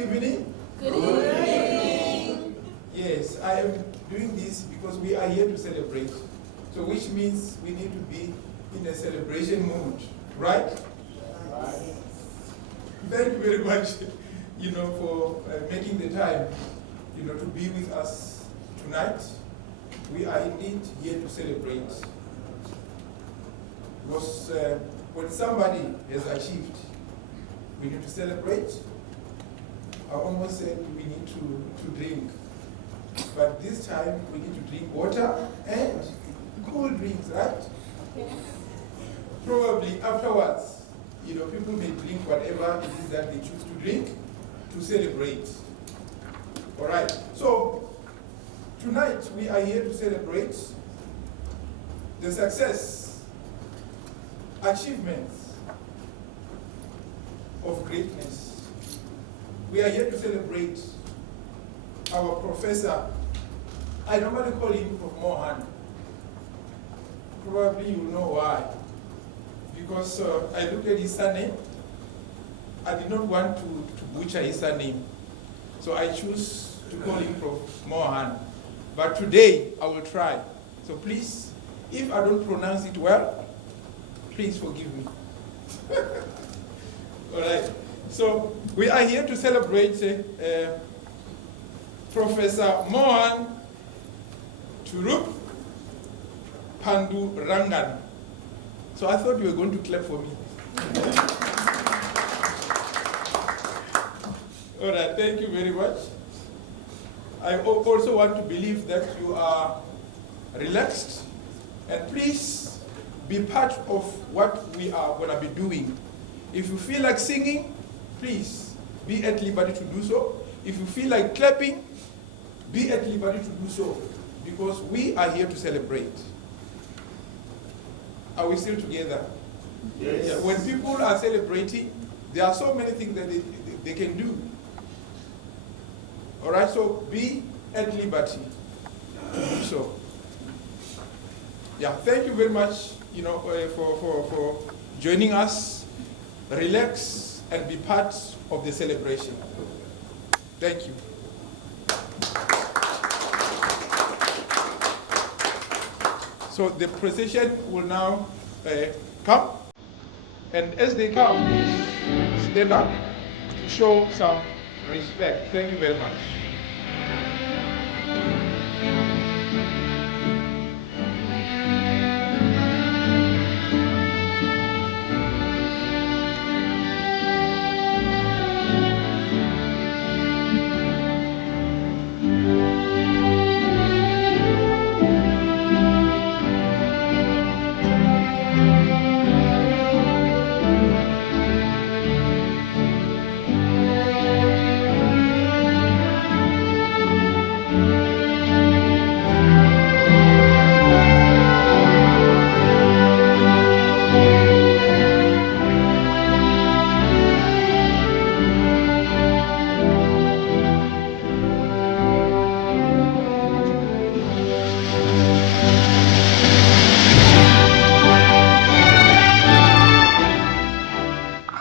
evening. Good evening. Yes, I am doing this because we are here to celebrate. So which means we need to be in a celebration mood, right? Right. Thank you very much, for making the time, to be with us tonight. We are indeed here to celebrate. Because when somebody has achieved, we need to celebrate. I almost said we need to drink. But this time we need to drink water and cool drinks, right? Yes. Probably afterwards, people may drink whatever it is that they choose to drink to celebrate. All right. So tonight we are here to celebrate the success, achievements of greatness. We are here to celebrate our professor. I normally call him Prof. Mohan. Probably you know why. Because I looked at his surname. I did not want to butcher his surname. So I choose to call him Prof. Mohan. But today I will try. So please, if I don't pronounce it well, please forgive me. All right. So we are here to celebrate Professor Mohan Turup Pandurangan. So I thought you were going to clap for me. All right, thank you very much. I also want to believe that you are relaxed, and please be part of what we are going to be doing. If you feel like singing, please be at liberty to do so. If you feel like clapping, be at liberty to do so, because we are here to celebrate. Are we still together? Yes. Yeah. When people are celebrating, there are so many things that they can do. All right, so be at liberty to do so. Yeah, thank you very much, for joining us. Relax and be part of the celebration. Thank you. So the procession will now come, and as they come, stand up to show some respect. Thank you very much.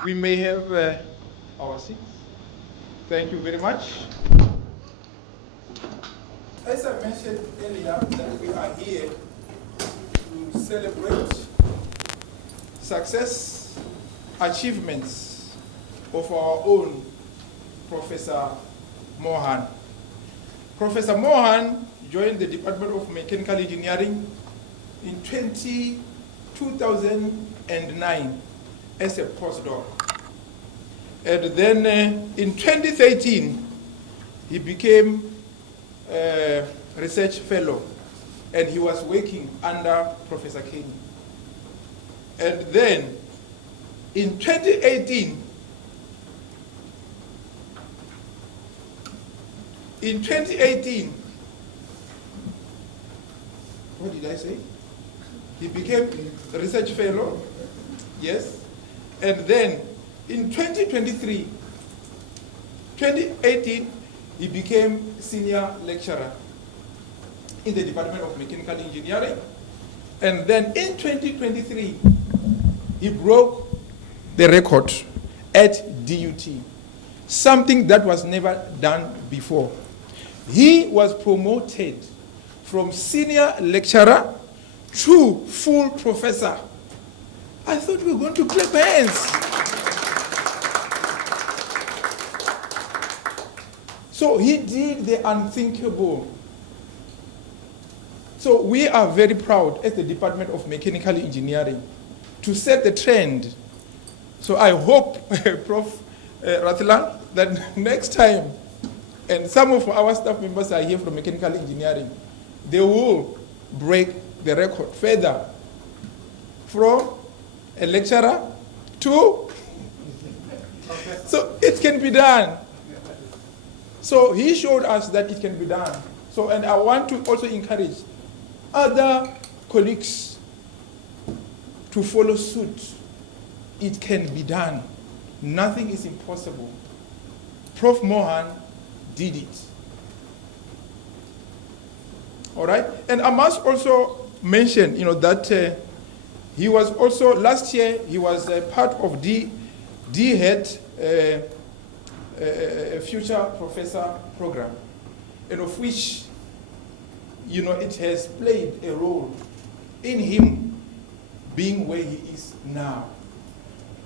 We may have our seats. Thank you very much. As I mentioned earlier, that we are here to celebrate success, achievements of our own Professor Mohan. Professor Mohan joined the Department of Mechanical Engineering in 2009 as a postdoc. And then in 2013, he became a research fellow, and he was working under Professor Kenny. And then in 2018, what did I say? He became a research fellow, yes. And then in 2018, he became senior lecturer in the Department of Mechanical Engineering. And then in 2023, he broke the record at DUT. something that was never done before. He was promoted from senior lecturer to full professor. I thought we were going to clap hands. So he did the unthinkable. So we are very proud as the Department of Mechanical Engineering to set the trend. So I hope, Prof. Rathilan, that next time, and some of our staff members are here from Mechanical Engineering, they will break the record further from a lecturer to, so it can be done. So he showed us that it can be done. So, and I want to also encourage other colleagues to follow suit. It can be done. Nothing is impossible. Prof. Mohan did it. All right? And I must also mention, that he was also, last year, he was part of DHET, a future professor program, and of which, it has played a role in him being where he is now.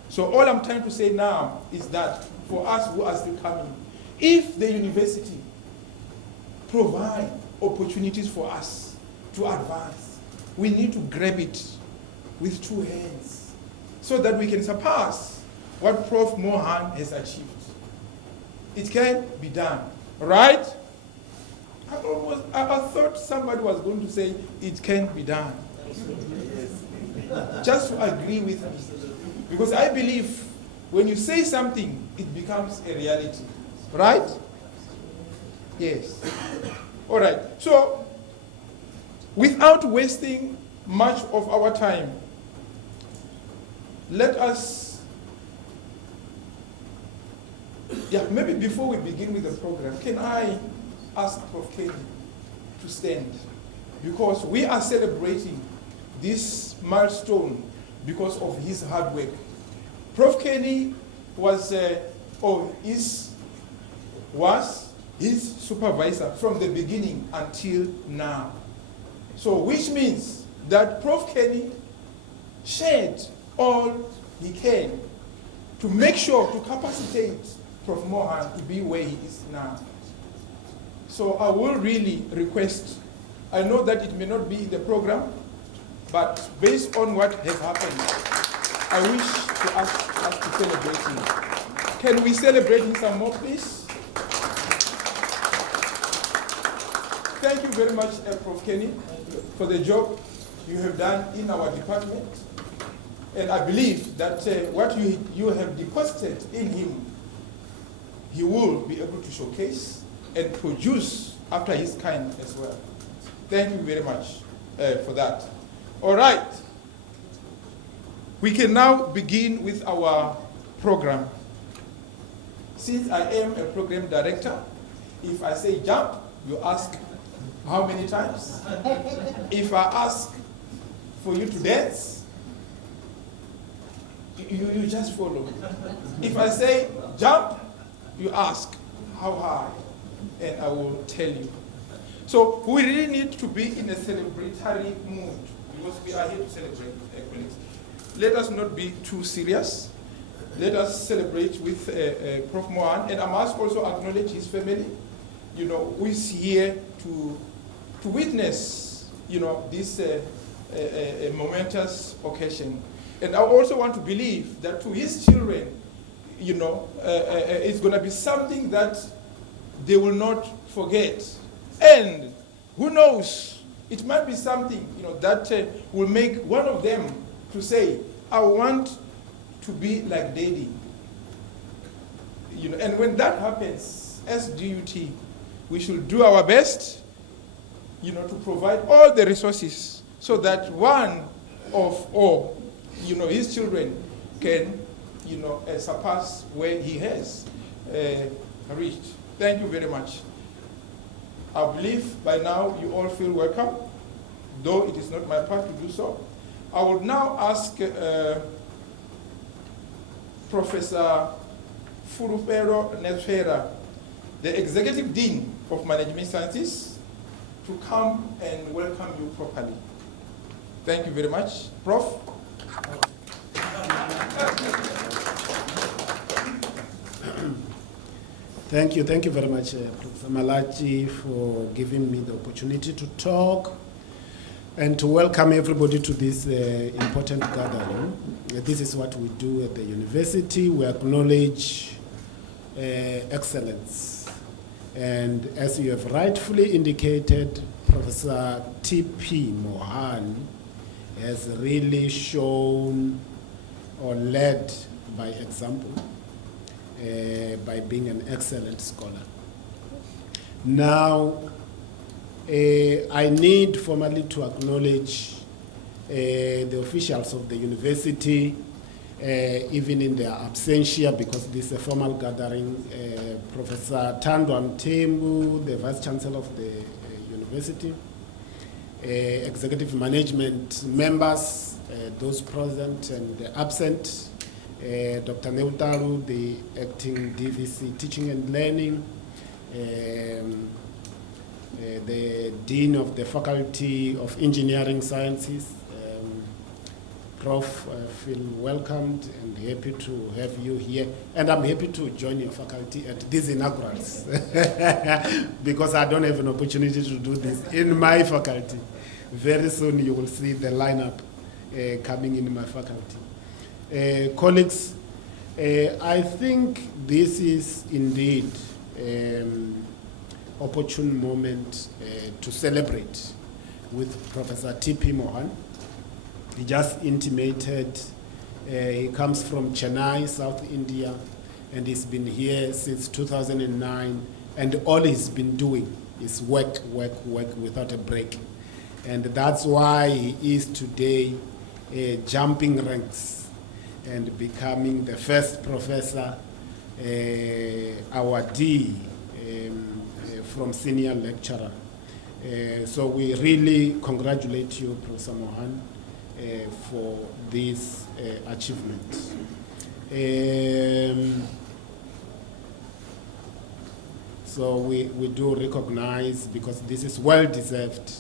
So all I'm trying to say now is that for us who are still coming, if the university provide opportunities for us to advance, we need to grab it with two hands so that we can surpass what Prof. Mohan has achieved. It can be done, right? I thought somebody was going to say it can be done. Just to agree with me. Because I believe when you say something, it becomes a reality, right? Yes. All right. So, without wasting much of our time, let us, maybe before we begin with the program, can I ask Prof. Kenny to stand? Because we are celebrating this milestone because of his hard work. Prof. Kenny was his supervisor from the beginning until now. So which means that Prof. Kenny shared all he can to make sure to capacitate Prof. Mohan to be where he is now. So I will really request, I know that it may not be in the program, but based on what has happened, I wish to ask us to celebrate him. Can we celebrate him some more, please? Thank you very much, Prof. Kenny, for the job you have done in our department. And I believe that what you have deposited in him, he will be able to showcase and produce after his kind as well. Thank you very much for that. All right. We can now begin with our program. Since I am a program director, if I say jump, you ask how many times? If I ask for you to dance, you just follow. If I say jump, you ask how high, and I will tell you. So we really need to be in a celebratory mood because we are here to celebrate, colleagues. Let us not be too serious. Let us celebrate with Prof. Mohan, and I must also acknowledge his family, who is here to witness, this momentous occasion. And I also want to believe that to his children, it's going to be something that they will not forget. And who knows, it might be something, that will make one of them to say, I want to be like Daddy. And when that happens, as DUT, we should do our best, to provide all the resources so that one of all, his children can, surpass where he has reached. Thank you very much. I believe by now you all feel welcome, though it is not my part to do so. I will now ask Professor Furufero Netfera, the Executive Dean of Management Sciences, to come and welcome you properly. Thank you very much. Prof. Thank you very much, Professor Malachi, for giving me the opportunity to talk and to welcome everybody to this important gathering. This is what we do at the university. We acknowledge excellence. And as you have rightfully indicated, Professor T.P. Mohan has really shown or led by example by being an excellent scholar. Now, I need formally to acknowledge the officials of the university, even in their absentia, because this is a formal gathering. Professor Tandwam Tembu, the Vice Chancellor of the university, executive management members, those present and absent, Dr. Neutaru, the acting DVC teaching and learning, the Dean of the Faculty of Engineering Sciences, Prof, feel welcomed and happy to have you here. And I'm happy to join your faculty at these inaugurals because I don't have an opportunity to do this in my faculty. Very soon you will see the lineup coming in my faculty. Colleagues, I think this is indeed opportune moment to celebrate with Professor T.P. Mohan. He just intimated he comes from Chennai, South India, and he's been here since 2009, and all he's been doing is work without a break. And that's why he is today jumping ranks and becoming the first professor, awardee from senior lecturer. So we really congratulate you, Professor Mohan, for this achievement. So we do recognize, because this is well-deserved,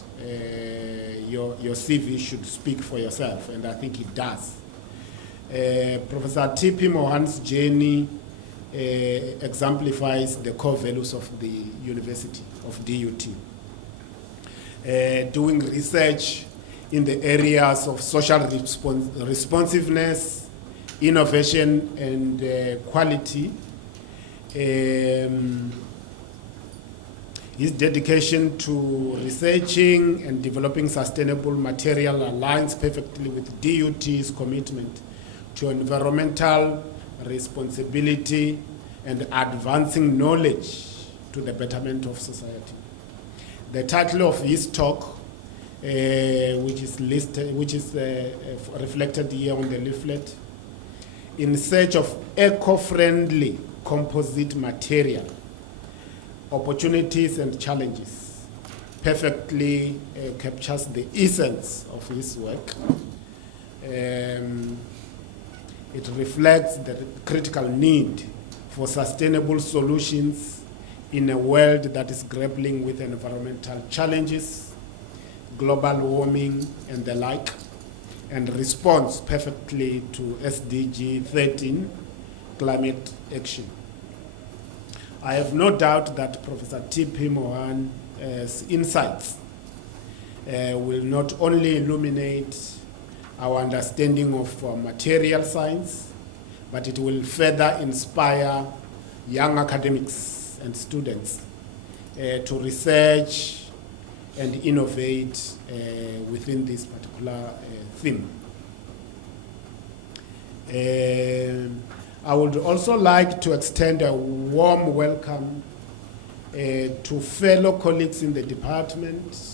your CV should speak for yourself, and I think it does. Professor T.P. Mohan's journey exemplifies the core values of the University of DUT. Doing research in the areas of social responsiveness, innovation, and quality. His dedication to researching and developing sustainable material aligns perfectly with DUT's commitment to environmental responsibility and advancing knowledge to the betterment of society. The title of his talk, which is reflected here on the leaflet, "In Search of Eco-Friendly Composite Material, Opportunities and Challenges," perfectly captures the essence of his work. It reflects the critical need for sustainable solutions in a world that is grappling with environmental challenges, global warming, and the like, and responds perfectly to SDG 13, climate action. I have no doubt that Professor T.P. Mohan's insights will not only illuminate our understanding of material science, but it will further inspire young academics and students to research and innovate within this particular theme. I would also like to extend a warm welcome to fellow colleagues in the department.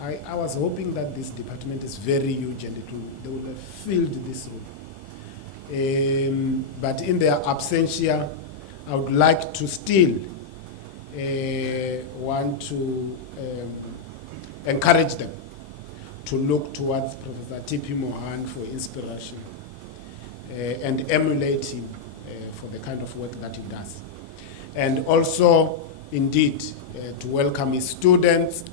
I was hoping that this department is very huge and they would have filled this room. But in their absentia, I would like to still want to encourage them to look towards Professor T.P. Mohan for inspiration and emulate him for the kind of work that he does. And also, indeed, to welcome his students.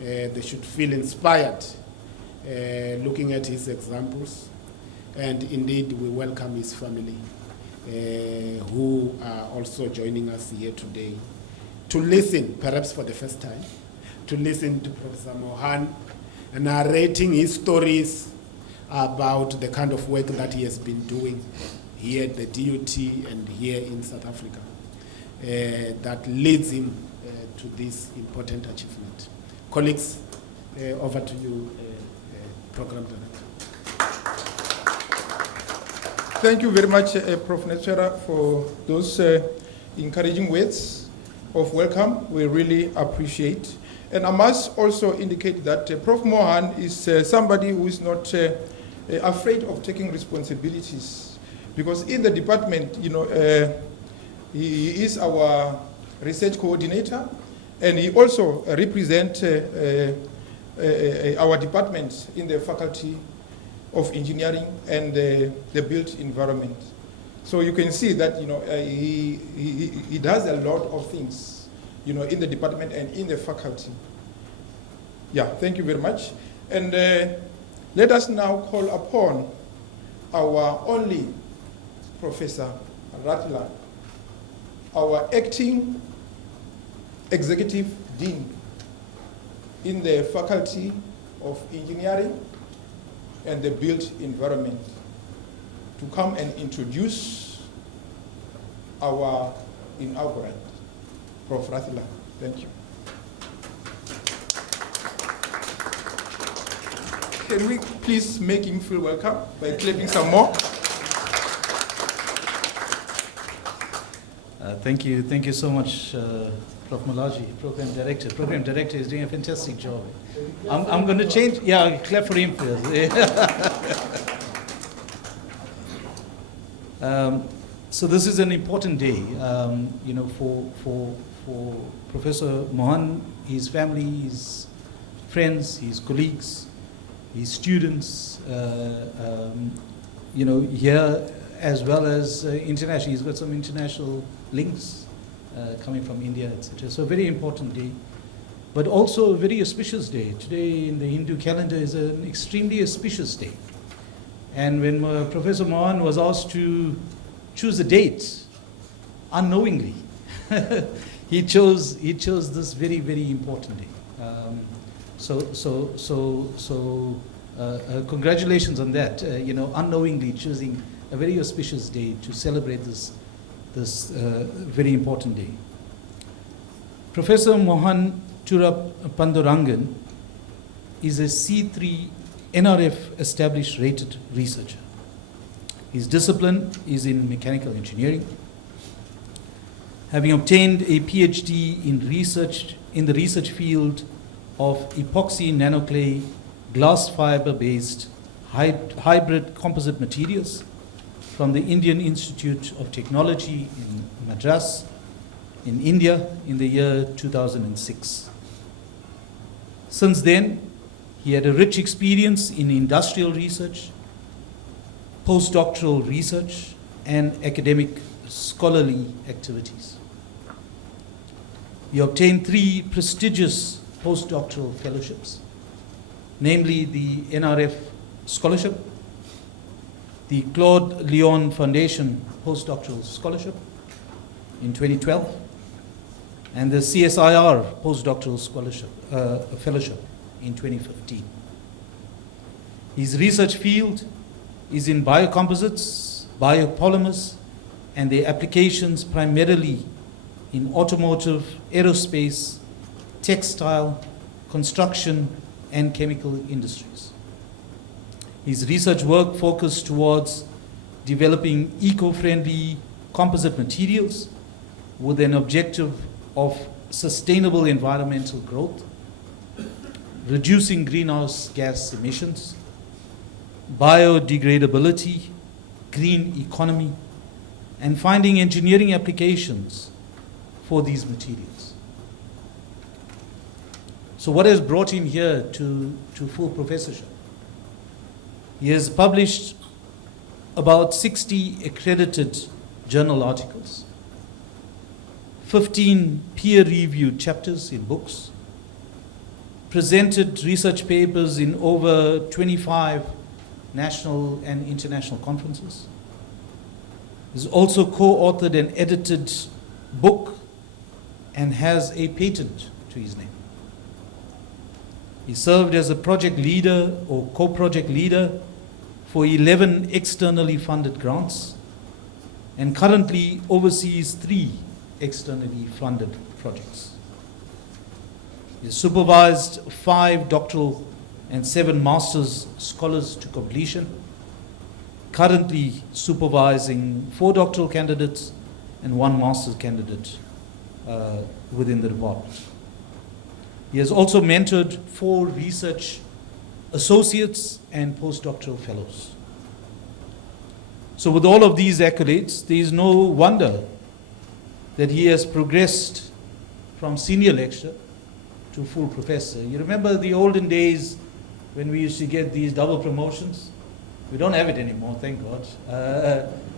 They should feel inspired looking at his examples. And indeed, we welcome his family, who are also joining us here today, to listen, perhaps for the first time, to listen to Professor Mohan narrating his stories about the kind of work that he has been doing here at the DUT and here in South Africa that leads him to this important achievement. Colleagues, over to you, Program Director. Thank you very much, Prof. Netswera, for those encouraging words of welcome. We really appreciate. And I must also indicate that Prof. Mohan is somebody who is not afraid of taking responsibilities, because in the department, you know, he is our research coordinator, and he also represents our department in the Faculty of Engineering and the built environment. So you can see that, you know, he does a lot of things, you know, in the department and in the faculty. Yeah, thank you very much. And let us now call upon our only Professor Rattler, our acting executive dean in the Faculty of Engineering and the built environment, to come and introduce our inaugurant, Prof. Rattler. Thank you. Can we please make him feel welcome by clapping some more? Thank you so much, Prof. Malaji, Program Director. Program Director is doing a fantastic job. I'm going to change, yeah, clap for him first. So this is an important day, you know, for Professor Mohan, his family, his friends, his colleagues, his students, you know, here as well as internationally. He's got some international links coming from India, etc. So a very important day, but also a very auspicious day. Today in the Hindu calendar is an extremely auspicious day. And when Professor Mohan was asked to choose a date, unknowingly, he chose this very, very important day. Congratulations on that. You know, unknowingly choosing a very auspicious day to celebrate this very important day. Professor Mohan Turup Pandurangan is a C3 NRF established rated researcher. His discipline is in mechanical engineering. Having obtained a PhD in the research field of epoxy nanoclay glass fiber based hybrid composite materials from the Indian Institute of Technology in Madras in India in the year 2006. Since then, he had a rich experience in industrial research, postdoctoral research, and academic scholarly activities. He obtained 3 prestigious postdoctoral fellowships, namely the NRF Scholarship, the Claude Lyon Foundation Postdoctoral Scholarship in 2012, and the CSIR Postdoctoral Scholarship, Fellowship in 2015. His research field is in biocomposites, biopolymers, and their applications primarily in automotive, aerospace, textile, construction, and chemical industries. His research work focused towards developing eco-friendly composite materials with an objective of sustainable environmental growth, reducing greenhouse gas emissions, biodegradability, green economy, and finding engineering applications for these materials. So what has brought him here to full professorship? He has published about 60 accredited journal articles, 15 peer-reviewed chapters in books, presented research papers in over 25 national and international conferences. He's also co-authored an edited book and has a patent to his name. He served as a project leader or co-project leader for 11 externally funded grants and currently oversees 3 externally funded projects. He has supervised 5 doctoral and 7 master's scholars to completion, currently supervising 4 doctoral candidates and 1 master's candidate within the department. He has also mentored 4 research associates and postdoctoral fellows. So with all of these accolades, there is no wonder that he has progressed from senior lecturer to full professor. You remember the olden days when we used to get these double promotions? We don't have it anymore, thank God.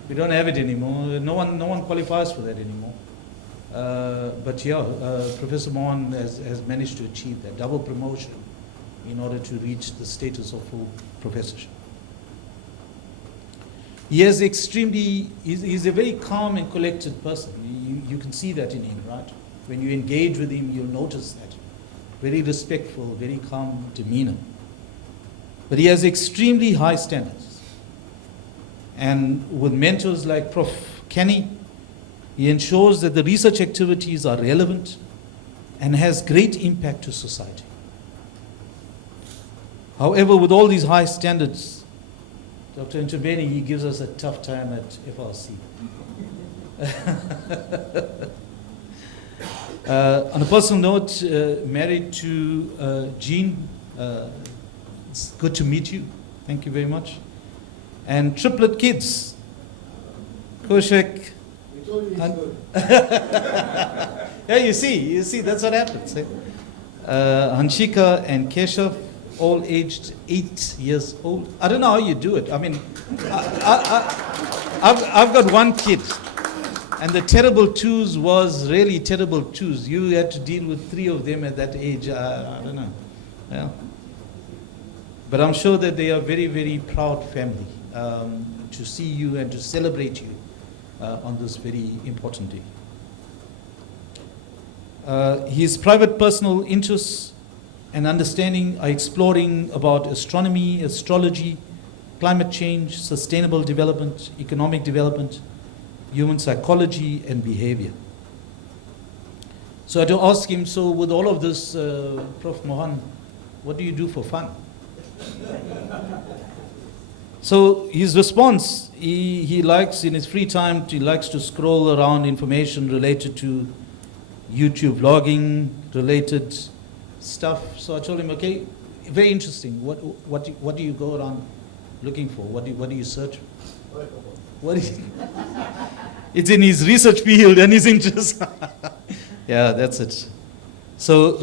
We don't have it anymore. No one qualifies for that anymore. But yeah, Professor Mohan has managed to achieve that double promotion in order to reach the status of full professorship. He's a very calm and collected person. You can see that in him, right? When you engage with him, you'll notice that. Very respectful, very calm demeanor. But he has extremely high standards. And with mentors like Prof. Kenny, he ensures that the research activities are relevant and has great impact to society. However, with all these high standards, Dr. Ntubeni, he gives us a tough time at FRC. On a personal note, married to Jean. It's good to meet you. Thank you very much. And triplet kids. Koshek. We told you he's good. Yeah, you see, that's what happens. Eh? Hanshika and Keshav, all aged 8 years old. I don't know how you do it. I mean, I've got 1 kid. And the terrible twos was really terrible twos. You had to deal with 3 of them at that age. I don't know. Yeah. But I'm sure that they are very, very proud family to see you and to celebrate you on this very important day. His private personal interests and understanding are exploring about astronomy, astrology, climate change, sustainable development, economic development, human psychology and behavior. So I had to ask him, so with all of this, Prof. Mohan, what do you do for fun? So his response, he likes in his free time, he likes to scroll around information related to YouTube vlogging, related stuff. So I told him, okay, very interesting. What do you go around looking for? What do you search for? What is it's in his research field and his interest. Yeah, that's it. So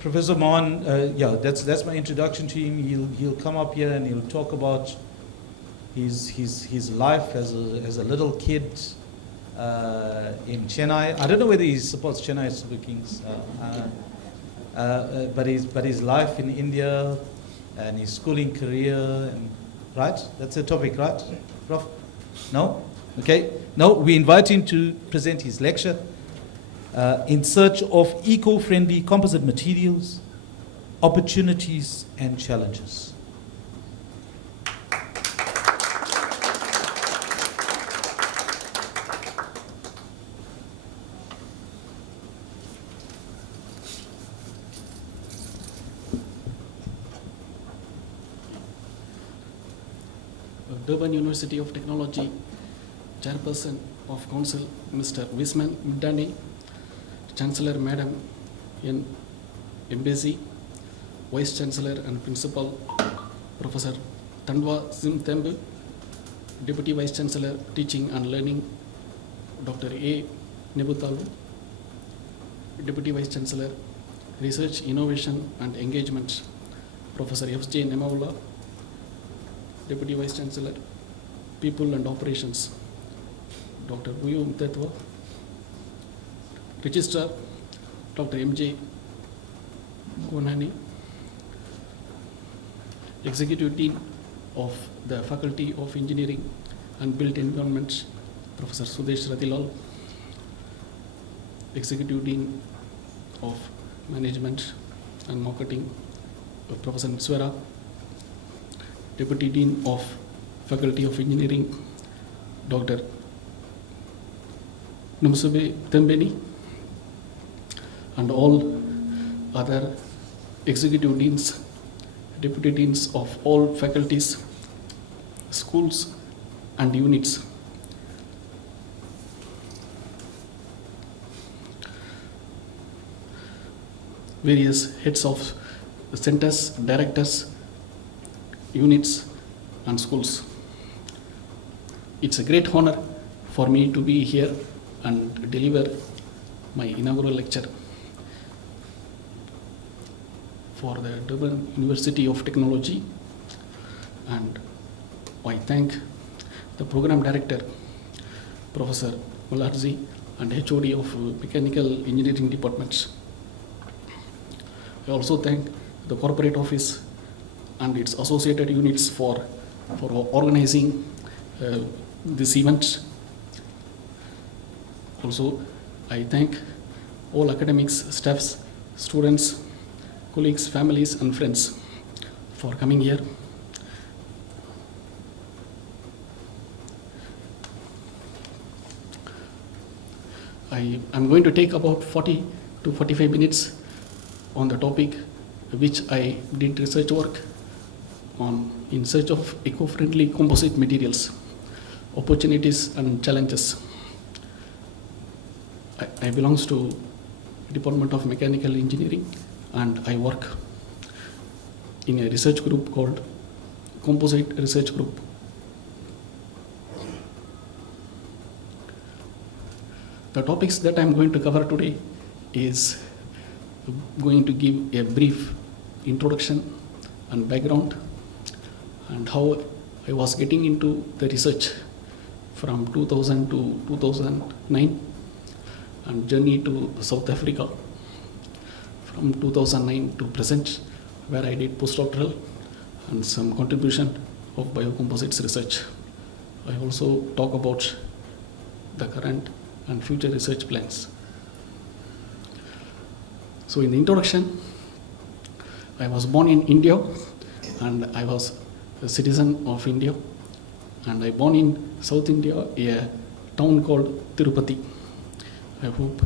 Professor Mohan, yeah, that's my introduction to him. He'll come up here and he'll talk about his life as a little kid in Chennai. I don't know whether he supports Chennai Super Kings, but his life in India and his schooling career, and right? That's the topic, right, Prof? No? Okay. No, we invite him to present his lecture. In search of eco-friendly composite materials, opportunities and challenges. Durban University of Technology Chairperson of Council, Mr. Wisman Mdani, Chancellor Madam N. Mbezi, Vice Chancellor and Principal Professor Tanwa Zimthembu, Deputy Vice Chancellor Teaching and Learning Dr. A. Nebutalu, Deputy Vice Chancellor Research, Innovation and Engagement Professor F.J. Nemaula, Deputy Vice Chancellor People and Operations Dr. Buyu Mtetwa, Registrar Dr. M.J. Gonani, Executive Dean of the Faculty of Engineering and Built Environment, Professor Sudesh Ratilal, Executive Dean of Management and Marketing, Professor Mitswara, Deputy Dean of Faculty of Engineering, Dr. Numusube Tembeni, and all other executive deans, deputy deans of all faculties, schools and units. Various heads of centers, directors, units and schools. It's a great honor for me to be here and deliver my inaugural lecture for the Durban University of Technology, and I thank the program director, Professor Mularji, and HOD of Mechanical Engineering Departments. I also thank the corporate office and its associated units for organizing this event. Also, I thank all academics, staffs, students, colleagues, families and friends for coming here. I am going to take about 40 to 45 minutes on the topic which I did research work on in search of eco-friendly composite materials, opportunities and challenges. I belongs to Department of Mechanical Engineering and I work in a research group called Composite Research Group. The topics that I'm going to cover today is going to give a brief introduction and background and how I was getting into the research from 2000 to 2009 and journey to South Africa from 2009 to present, where I did postdoctoral and some contribution of bio-composites research. I also talk about the current and future research plans. So in the introduction, I was born in India and I was a citizen of India, and I born in South India, a town called Tirupati. I hope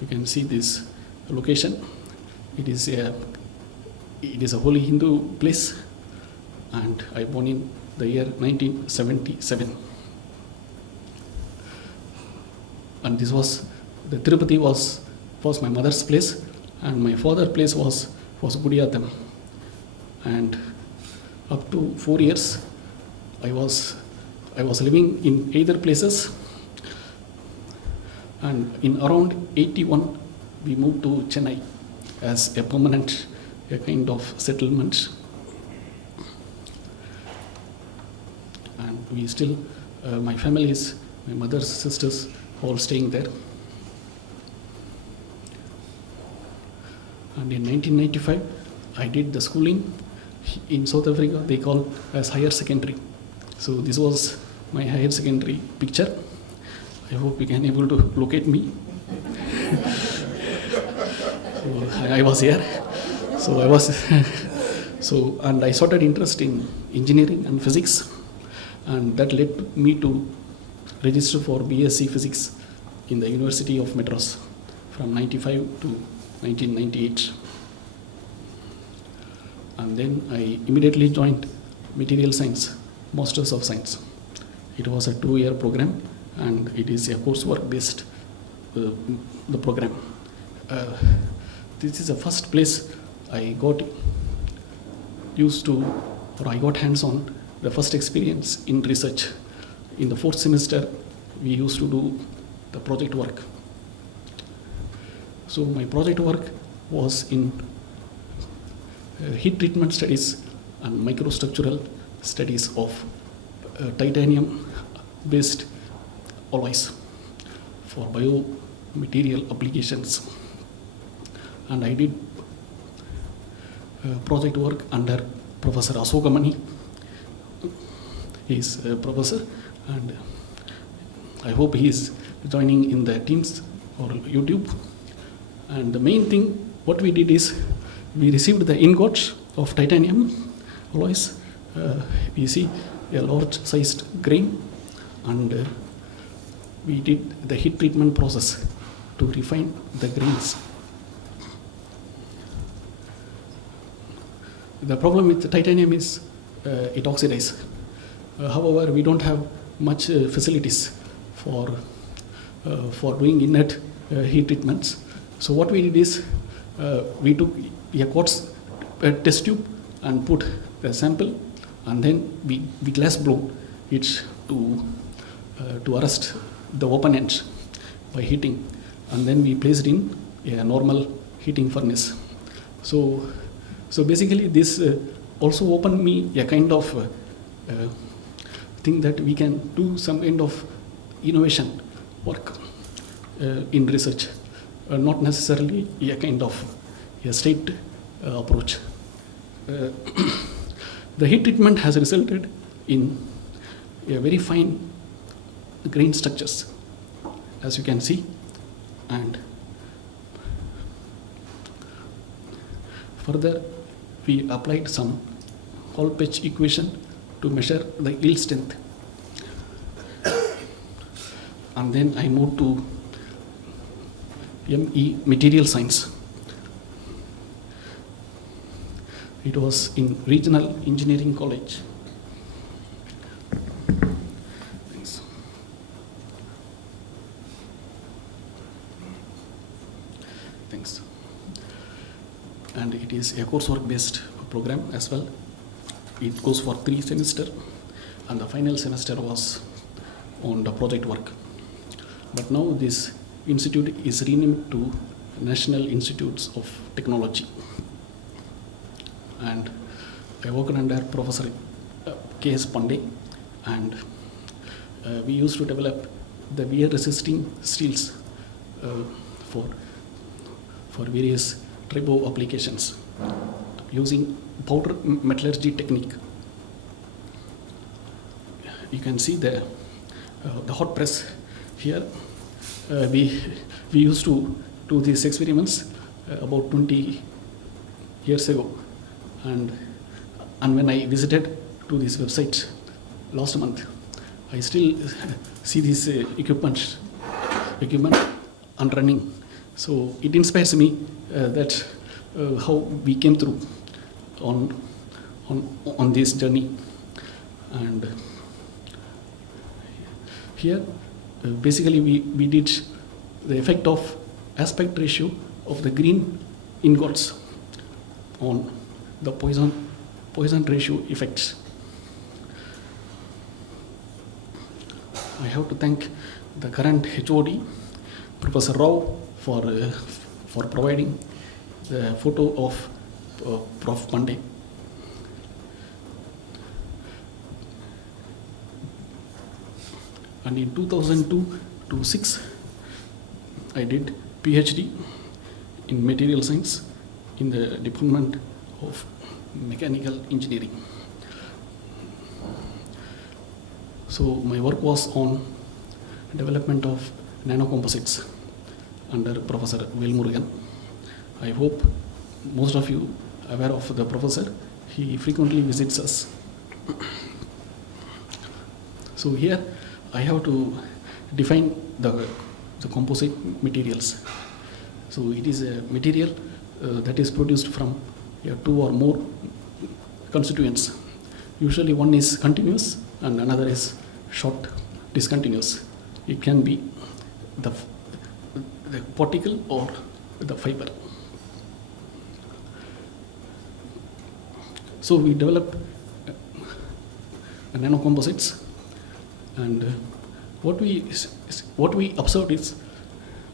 you can see this location. It is a holy Hindu place, and I born in the year 1977. And this was, the Tirupati was my mother's place, and my father's place was Gudiyatham. And up to 4 years, I was living in either places. And in around 81, we moved to Chennai as a permanent, a kind of settlement. And we still, my family is, my mother's sisters, all staying there. And in 1995, I did the schooling in South Africa. They call as higher secondary. So this was my higher secondary picture. I hope you can able to locate me. So I was here. So I was, and I started interest in engineering and physics, and that led me to register for BSc Physics in the University of Madras from 95 to 1998. And then I immediately joined Material Science, Masters of Science. It was a 2-year program, and it is a coursework based the program. This is the first place I got used to, or I got hands on the first experience in research. In the 4th semester, we used to do the project work. So my project work was in heat treatment studies and microstructural studies of titanium based alloys for biomaterial applications. And I did project work under Professor Asokamani. He is a professor, and I hope he is joining in the Teams or YouTube. And the main thing, what we did is, we received the ingots of titanium alloys. We see a large sized grain, and we did the heat treatment process to refine the grains. The problem with the titanium is it oxidizes. However, we don't have much facilities for doing inert heat treatments. So what we did is, we took a quartz test tube and put the sample, and then we glass blow it to arrest the open ends by heating, and then we placed in a normal heating furnace. So basically this also opened me a kind of thing that we can do some kind of innovation work in research, not necessarily a kind of a straight approach. The heat treatment has resulted in a very fine grain structures, as you can see, and further we applied some Hall pitch equation to measure the yield strength, and then I moved to ME material science. It was in Regional Engineering College. Thanks. Thanks. And it is a coursework based program as well. It goes for 3 semesters, and the final semester was on the project work. But now this institute is renamed to National Institutes of Technology. And I worked under Professor K.S. Pandey, and we used to develop the wear resisting steels for various tribo applications using powder metallurgy technique. You can see the hot press here. We used to do these experiments about 20 years ago, and when I visited to this website last month, I still see this equipment and running. So it inspires me that how we came through on this journey. And here basically we did the effect of aspect ratio of the green ingots on the Poisson ratio effects. I have to thank the current HOD, Professor Rao, for providing the photo of Prof. Pandey. And in 2002 to 6, I did PhD in material science in the Department of Mechanical Engineering. So my work was on development of nano-composites under Professor Velmurugan. I hope most of you are aware of the professor. He frequently visits us. So here I have to define the composite materials. So it is a material that is produced from 2 or more constituents. Usually one is continuous and another is short discontinuous. It can be the particle or the fiber. So we develop nano-composites, and what we observed is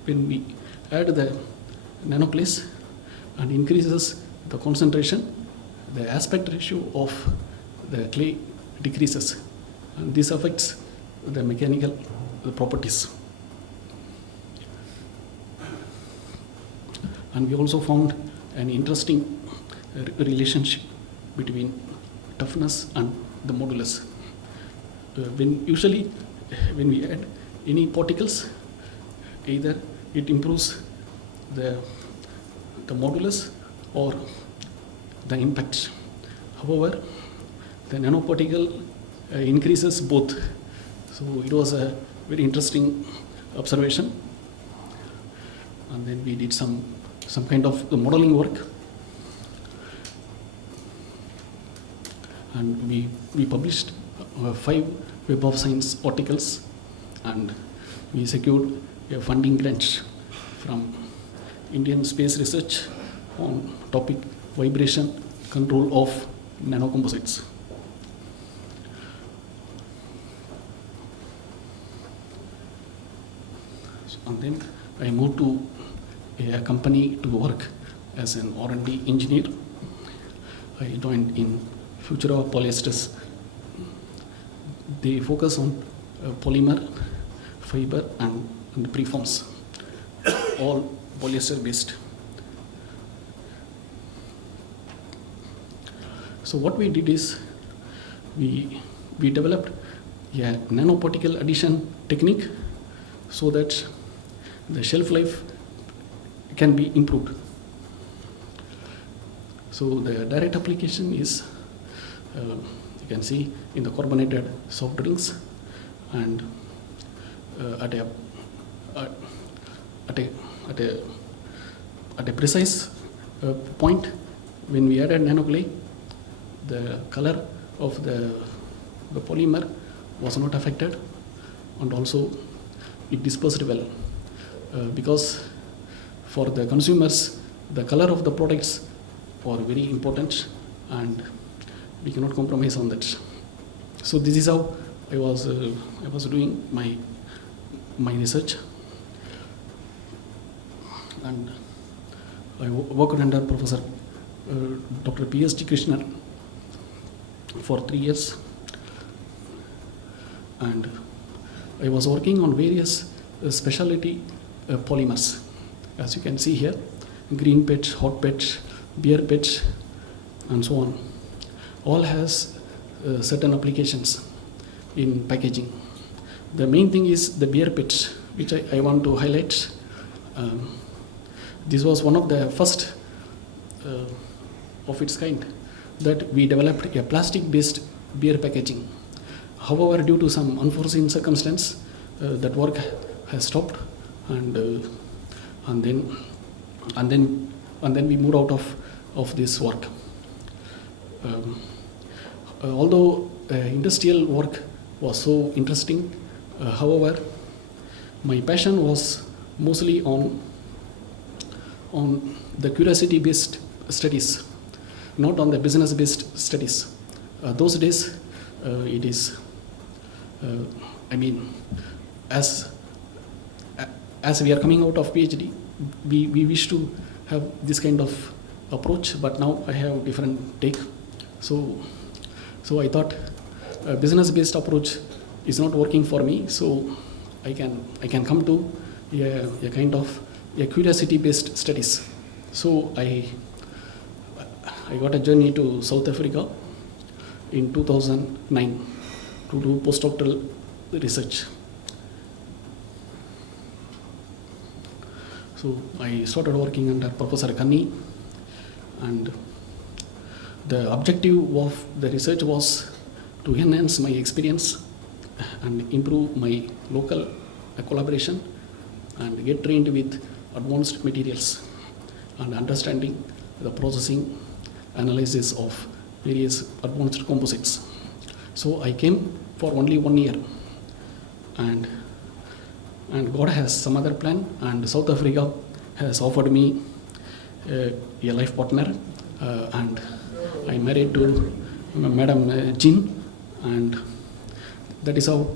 when we add the nanoclays and increases the concentration, the aspect ratio of the clay decreases, and this affects the mechanical the properties. And we also found an interesting relationship between toughness and the modulus. Usually when we add any particles, either it improves the modulus or the impact. However, the nanoparticle increases both. So it was a very interesting observation. And then we did some kind of modeling work. And we published 5 Web of Science articles, and we secured a funding grant from Indian Space Research on topic vibration control of nanocomposites. And then I moved to a company to work as an R&D engineer. I joined in Future of Polyesters. They focus on polymer, fiber, and preforms, all polyester based. So what we did is we developed a nanoparticle adhesion technique so that the shelf life can be improved. So the direct application is you can see in the carbonated soft drinks, and at a precise point when we added nanoclay, the color of the polymer was not affected, and also it dispersed well, because for the consumers the color of the products are very important and we cannot compromise on that. So this is how I was doing my research, and I worked under Professor Dr. P.S.G. Krishnan for 3 years, and I was working on various specialty polymers, as you can see here: green pitch, hot pitch, beer pitch, and so on. All has certain applications in packaging. The main thing is the beer pitch, which I want to highlight. This was one of the first of its kind that we developed a plastic-based beer packaging. However, due to some unforeseen circumstance, that work has stopped, and then we moved out of this work. Although industrial work was so interesting, however, my passion was mostly on the curiosity-based studies, not on the business-based studies. Those days, it is, as we are coming out of PhD, we wish to have this kind of approach, but now I have different take. So I thought a business-based approach is not working for me, so I can come to a kind of a curiosity-based studies. So I got a journey to South Africa in 2009 to do postdoctoral research. So I started working under Professor Kanni, and the objective of the research was to enhance my experience and improve my local collaboration and get trained with advanced materials and understanding the processing analysis of various advanced composites. So I came for only 1 year, and God has some other plan, and South Africa has offered me a life partner, and I married to Madam Jean, and that is how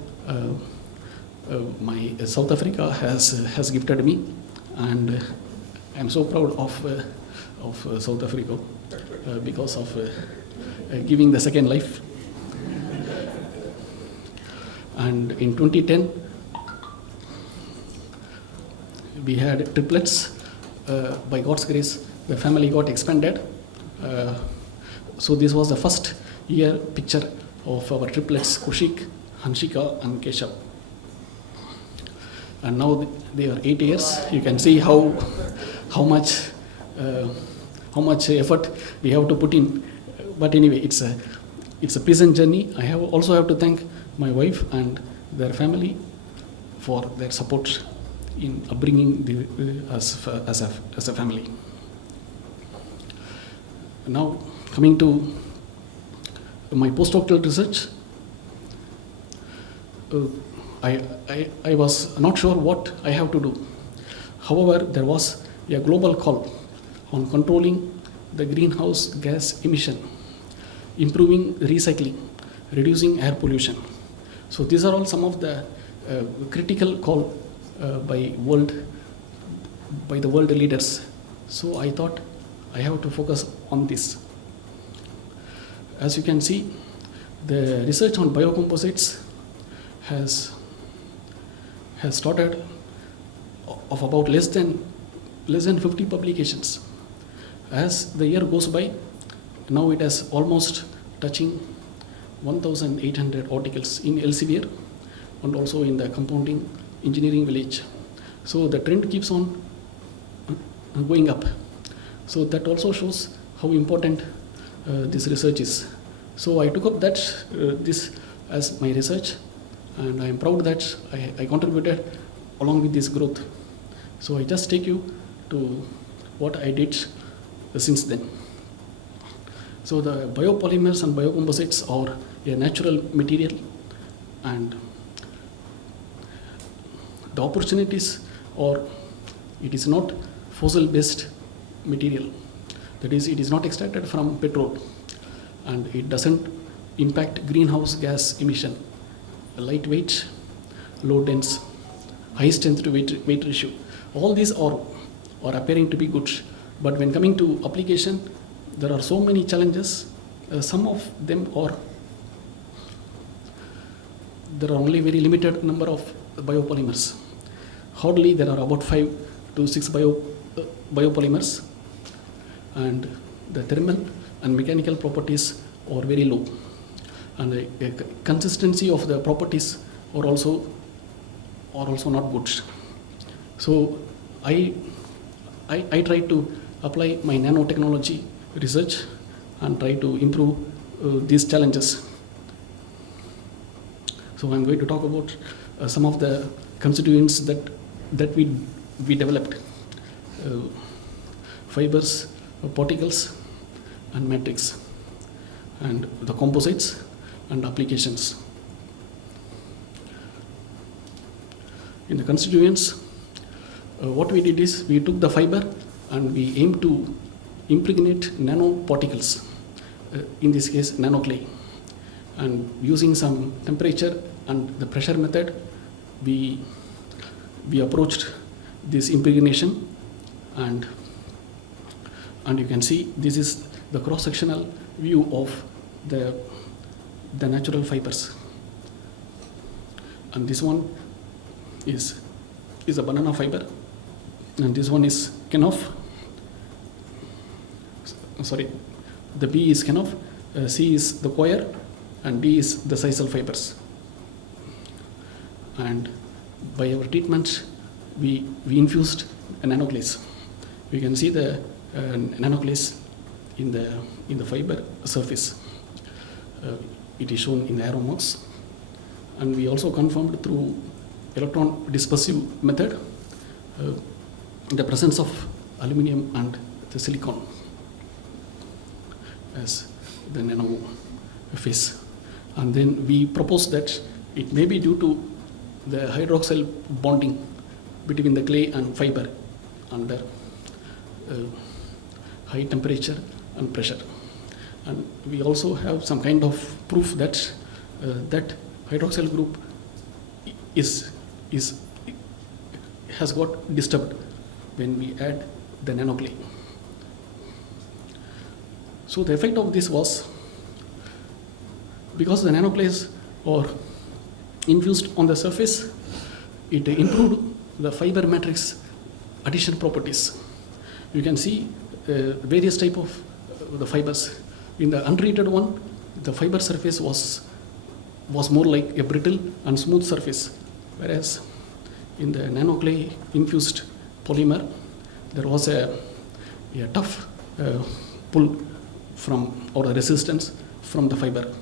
my South Africa has gifted me, and I am so proud of South Africa because of giving the second life. And in 2010, we had triplets. By God's grace, the family got expanded. So this was the first year picture of our triplets, Kushik, Hanshika and Keshav. And now they are 8 years. You can see how much effort we have to put in. But anyway, it's a pleasant journey. I also have to thank my wife and their family for their support in upbringing us as a family. Now coming to my postdoctoral research, I was not sure what I have to do. However, there was a global call on controlling the greenhouse gas emission, improving recycling, reducing air pollution. So these are all some of the critical call by the world leaders. So I thought I have to focus on this. As you can see, the research on biocomposites has started of about less than 50 publications. As the year goes by, now it has almost touching 1,800 articles in Elsevier and also in the compounding engineering village. So the trend keeps on going up. So that also shows how important this research is. So I took up this as my research, and I am proud that I contributed along with this growth. So I just take you to what I did since then. So the biopolymers and biocomposites are a natural material, and the opportunities are, it is not fossil-based material. That is, it is not extracted from petrol, and it doesn't impact greenhouse gas emission. Lightweight, low dense, high strength to weight ratio. All these are appearing to be good, but when coming to application, there are so many challenges. Some of them are, there are only very limited number of biopolymers. Hardly there are about 5 to 6 biopolymers, and the thermal and mechanical properties are very low, and the consistency of the properties are also not good. So I try to apply my nanotechnology research and try to improve these challenges. So I'm going to talk about some of the constituents that we developed: fibers, particles, and matrix, and the composites and applications. In the constituents, what we did is we took the fiber and we aimed to impregnate nanoparticles, in this case nanoclay, and using some temperature and the pressure method, we approached this impregnation, and you can see this is the cross-sectional view of the natural fibers, and this one is a banana fiber, and this one is kenoph. Sorry, the B is kenoph, C is the coir, and D is the sisal fibers. And by our treatment, we infused a nanoclays. We can see the nanoclays in the fiber surface. It is shown in the arrow marks, and we also confirmed through electron dispersive method the presence of aluminum and the silicon as the nano phase. And then we proposed that it may be due to the hydroxyl bonding between the clay and fiber under high temperature and pressure. And we also have some kind of proof that that hydroxyl group has got disturbed when we add the nanoclay. So the effect of this was, because the nanoclays are infused on the surface, it improved the fiber matrix adhesion properties. You can see various type of the fibers. In the untreated one, the fiber surface was more like a brittle and smooth surface, whereas in the nanoclay infused polymer, there was a tough pull from, or a resistance from the fiber.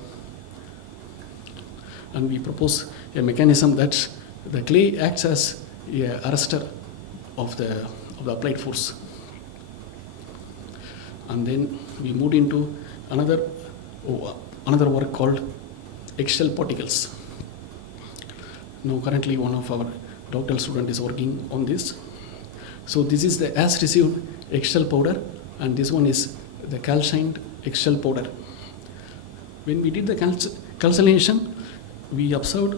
And we propose a mechanism that the clay acts as a arrestor of the applied force. And then we moved into another work called eggshell particles. Now currently one of our doctoral student is working on this. So this is the as received eggshell powder, and this one is the calcined eggshell powder. When we did the calcination, we observed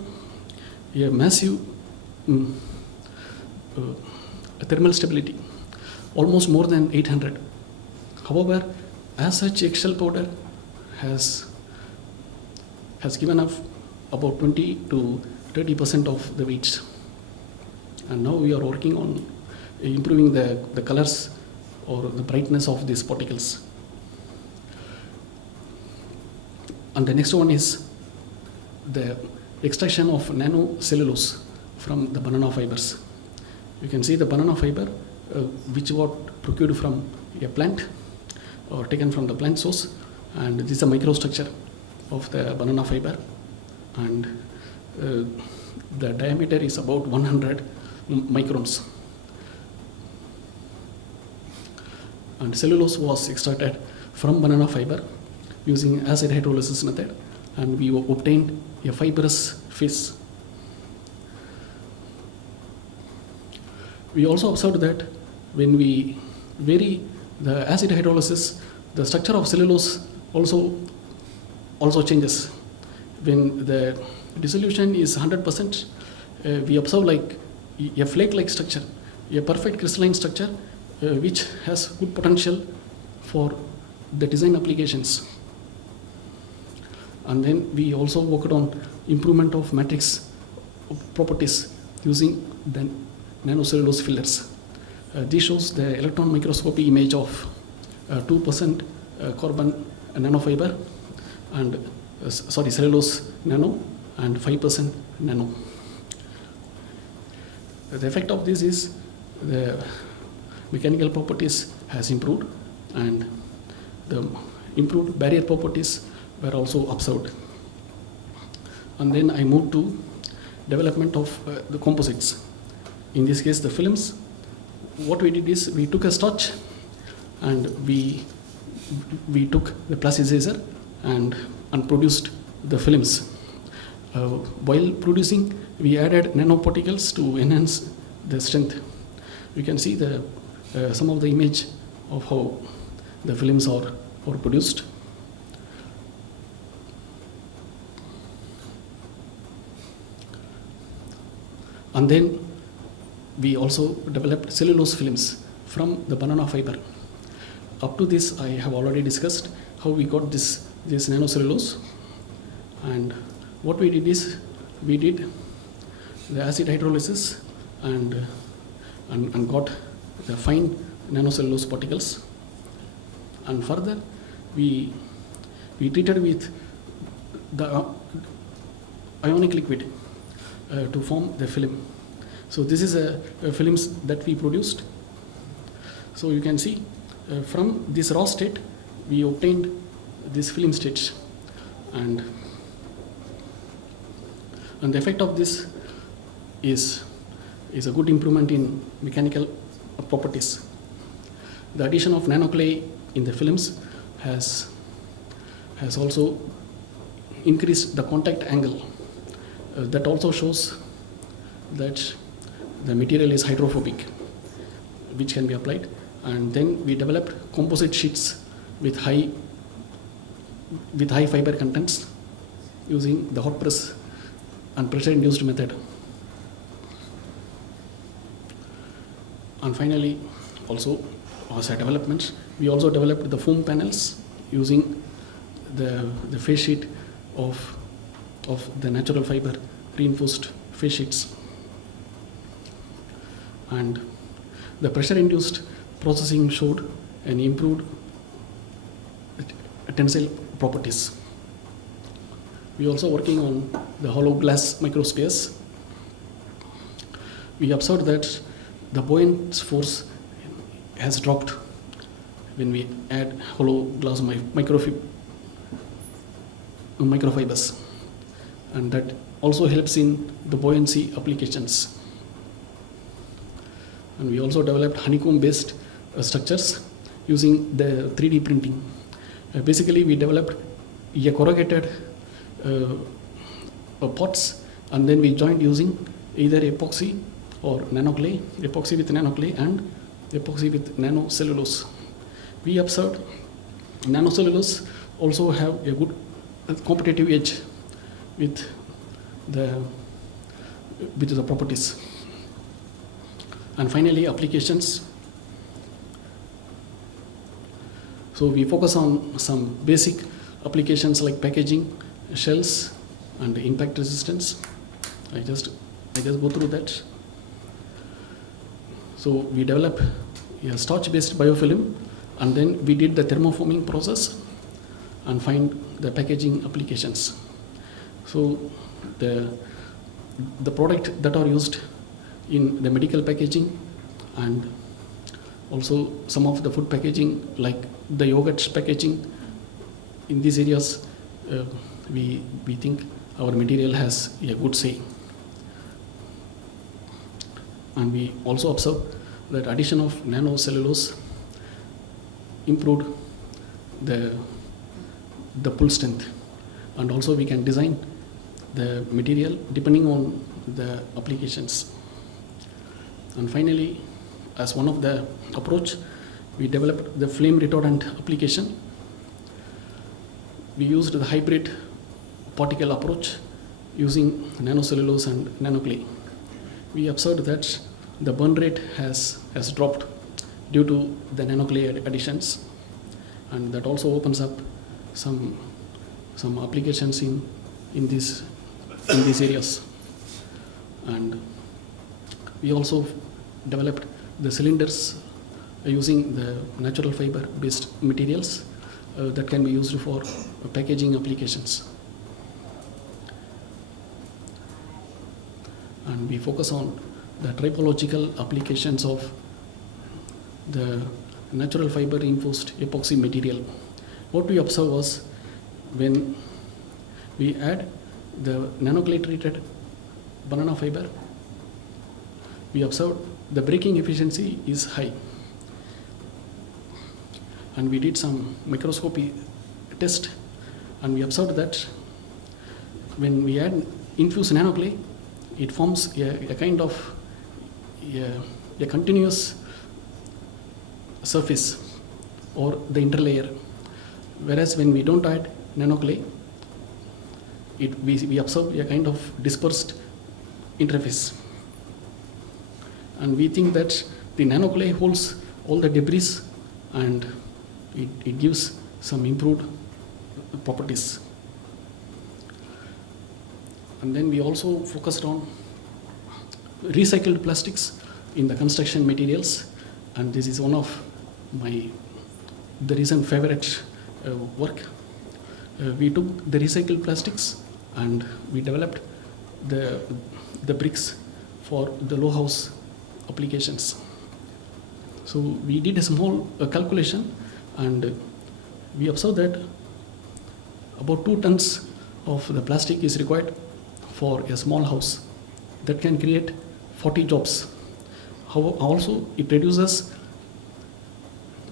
a massive thermal stability, almost more than 800. However, as such, eggshell powder has given up about 20 to 30% of the weights. And now we are working on improving the colors or the brightness of these particles. And the next one is the extraction of nanocellulose from the banana fibers. You can see the banana fiber which got procured from a plant or taken from the plant source, and this is a microstructure of the banana fiber, and the diameter is about 100 microns. And cellulose was extracted from banana fiber using acid hydrolysis method, and we obtained a fibrous face. We also observed that when we vary the acid hydrolysis, the structure of cellulose also changes. When the dissolution is 100%, we observe like a flake-like structure, a perfect crystalline structure which has good potential for the design applications. And then we also worked on improvement of matrix properties using the nanocellulose fillers. This shows the electron microscopy image of 2% carbon nanofiber and cellulose nano and 5% nano. The effect of this is the mechanical properties has improved, and the improved barrier properties were also observed. And then I moved to development of the composites. In this case, the films. What we did is we took a starch and we took the plasticizer and produced the films. While producing, we added nanoparticles to enhance the strength. You can see some of the image of how the films are produced. And then we also developed cellulose films from the banana fiber. Up to this, I have already discussed how we got this nanocellulose. And what we did is, we did the acid hydrolysis and got the fine nanocellulose particles. And further, we treated with the ionic liquid to form the film. So this is a films that we produced. So you can see from this raw state, we obtained this film state, and the effect of this is a good improvement in mechanical properties. The addition of nanoclay in the films has also increased the contact angle. That also shows that the material is hydrophobic, which can be applied. And then we developed composite sheets with high fiber contents using the hot press and pressure induced method. And finally, also as a development, we also developed the foam panels using the face sheet of the natural fiber reinforced face sheets. And the pressure-induced processing showed an improved tensile properties. We also working on the hollow glass microspheres. We observed that the buoyant force has dropped when we add hollow glass microfibers, and that also helps in the buoyancy applications. And we also developed honeycomb-based structures using the 3D printing. Basically, we developed a corrugated pots, and then we joined using either epoxy or nanoclay, epoxy with nanoclay and epoxy with nanocellulose. We observed nanocellulose also have a good competitive edge with the properties. And finally, applications. So we focus on some basic applications like packaging, shells, and impact resistance. I just go through that. So we develop a starch-based biofilm, and then we did the thermoforming process and find the packaging applications. So the product that are used in the medical packaging and also some of the food packaging like the yogurt packaging, in these areas we think our material has a good say. And we also observe that addition of nanocellulose improved the pull strength, and also we can design the material depending on the applications. And finally, as one of the approach, we developed the flame retardant application. We used the hybrid particle approach using nanocellulose and nanoclay. We observed that the burn rate has dropped due to the nanoclay additions, and that also opens up some applications in these areas. And we also developed the cylinders using the natural fiber based materials that can be used for packaging applications. And we focus on the typological applications of the natural fiber reinforced epoxy material. What we observe was when we add the nanoclay treated banana fiber, we observed the breaking efficiency is high. And we did some microscopy test, and we observed that when we add infused nanoclay, it forms a kind of a continuous surface or the interlayer. Whereas when we don't add nanoclay, we observe a kind of dispersed interface. And we think that the nanoclay holds all the debris and it gives some improved properties. And then we also focused on recycled plastics in the construction materials, and this is one of the recent favorite work. We took the recycled plastics and we developed the bricks for the low house applications. So we did a small calculation, and we observed that about 2 tons of the plastic is required for a small house that can create 40 jobs. Also, it reduces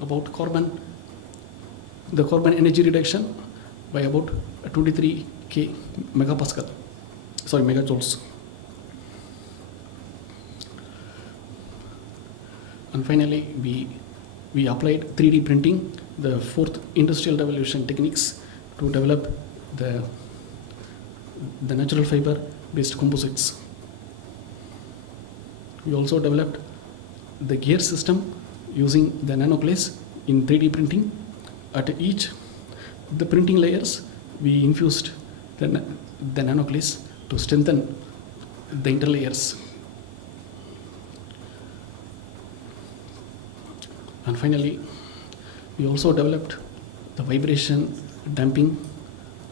about the carbon energy reduction by about 23 megajoules. And finally, we applied 3D printing, the 4th industrial revolution techniques, to develop the natural fiber based composites. We also developed the gear system using the nanoclays in 3D printing. At each the printing layers, we infused the nanoclays to strengthen the interlayers. And finally, we also developed the vibration damping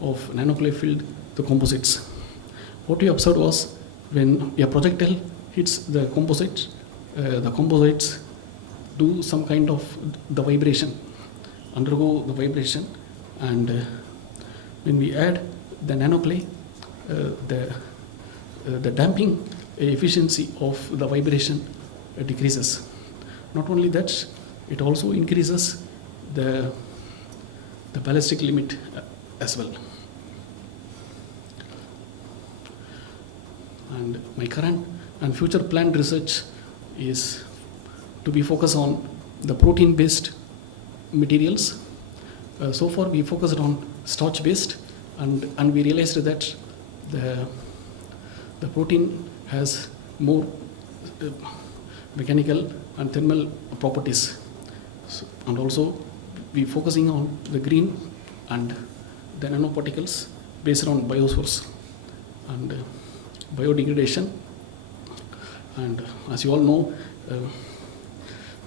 of nanoclay filled the composites. What we observed was when a projectile hits the composites do some kind of the vibration, undergo the vibration, and when we add the nanoclay, the damping efficiency of the vibration decreases. Not only that, it also increases the ballistic limit as well. And my current and future planned research is to be focused on the protein-based materials. So far we focused on starch-based, and we realized that the protein has more mechanical and thermal properties. And also we focusing on the green and the nanoparticles based on biosource and biodegradation. And as you all know,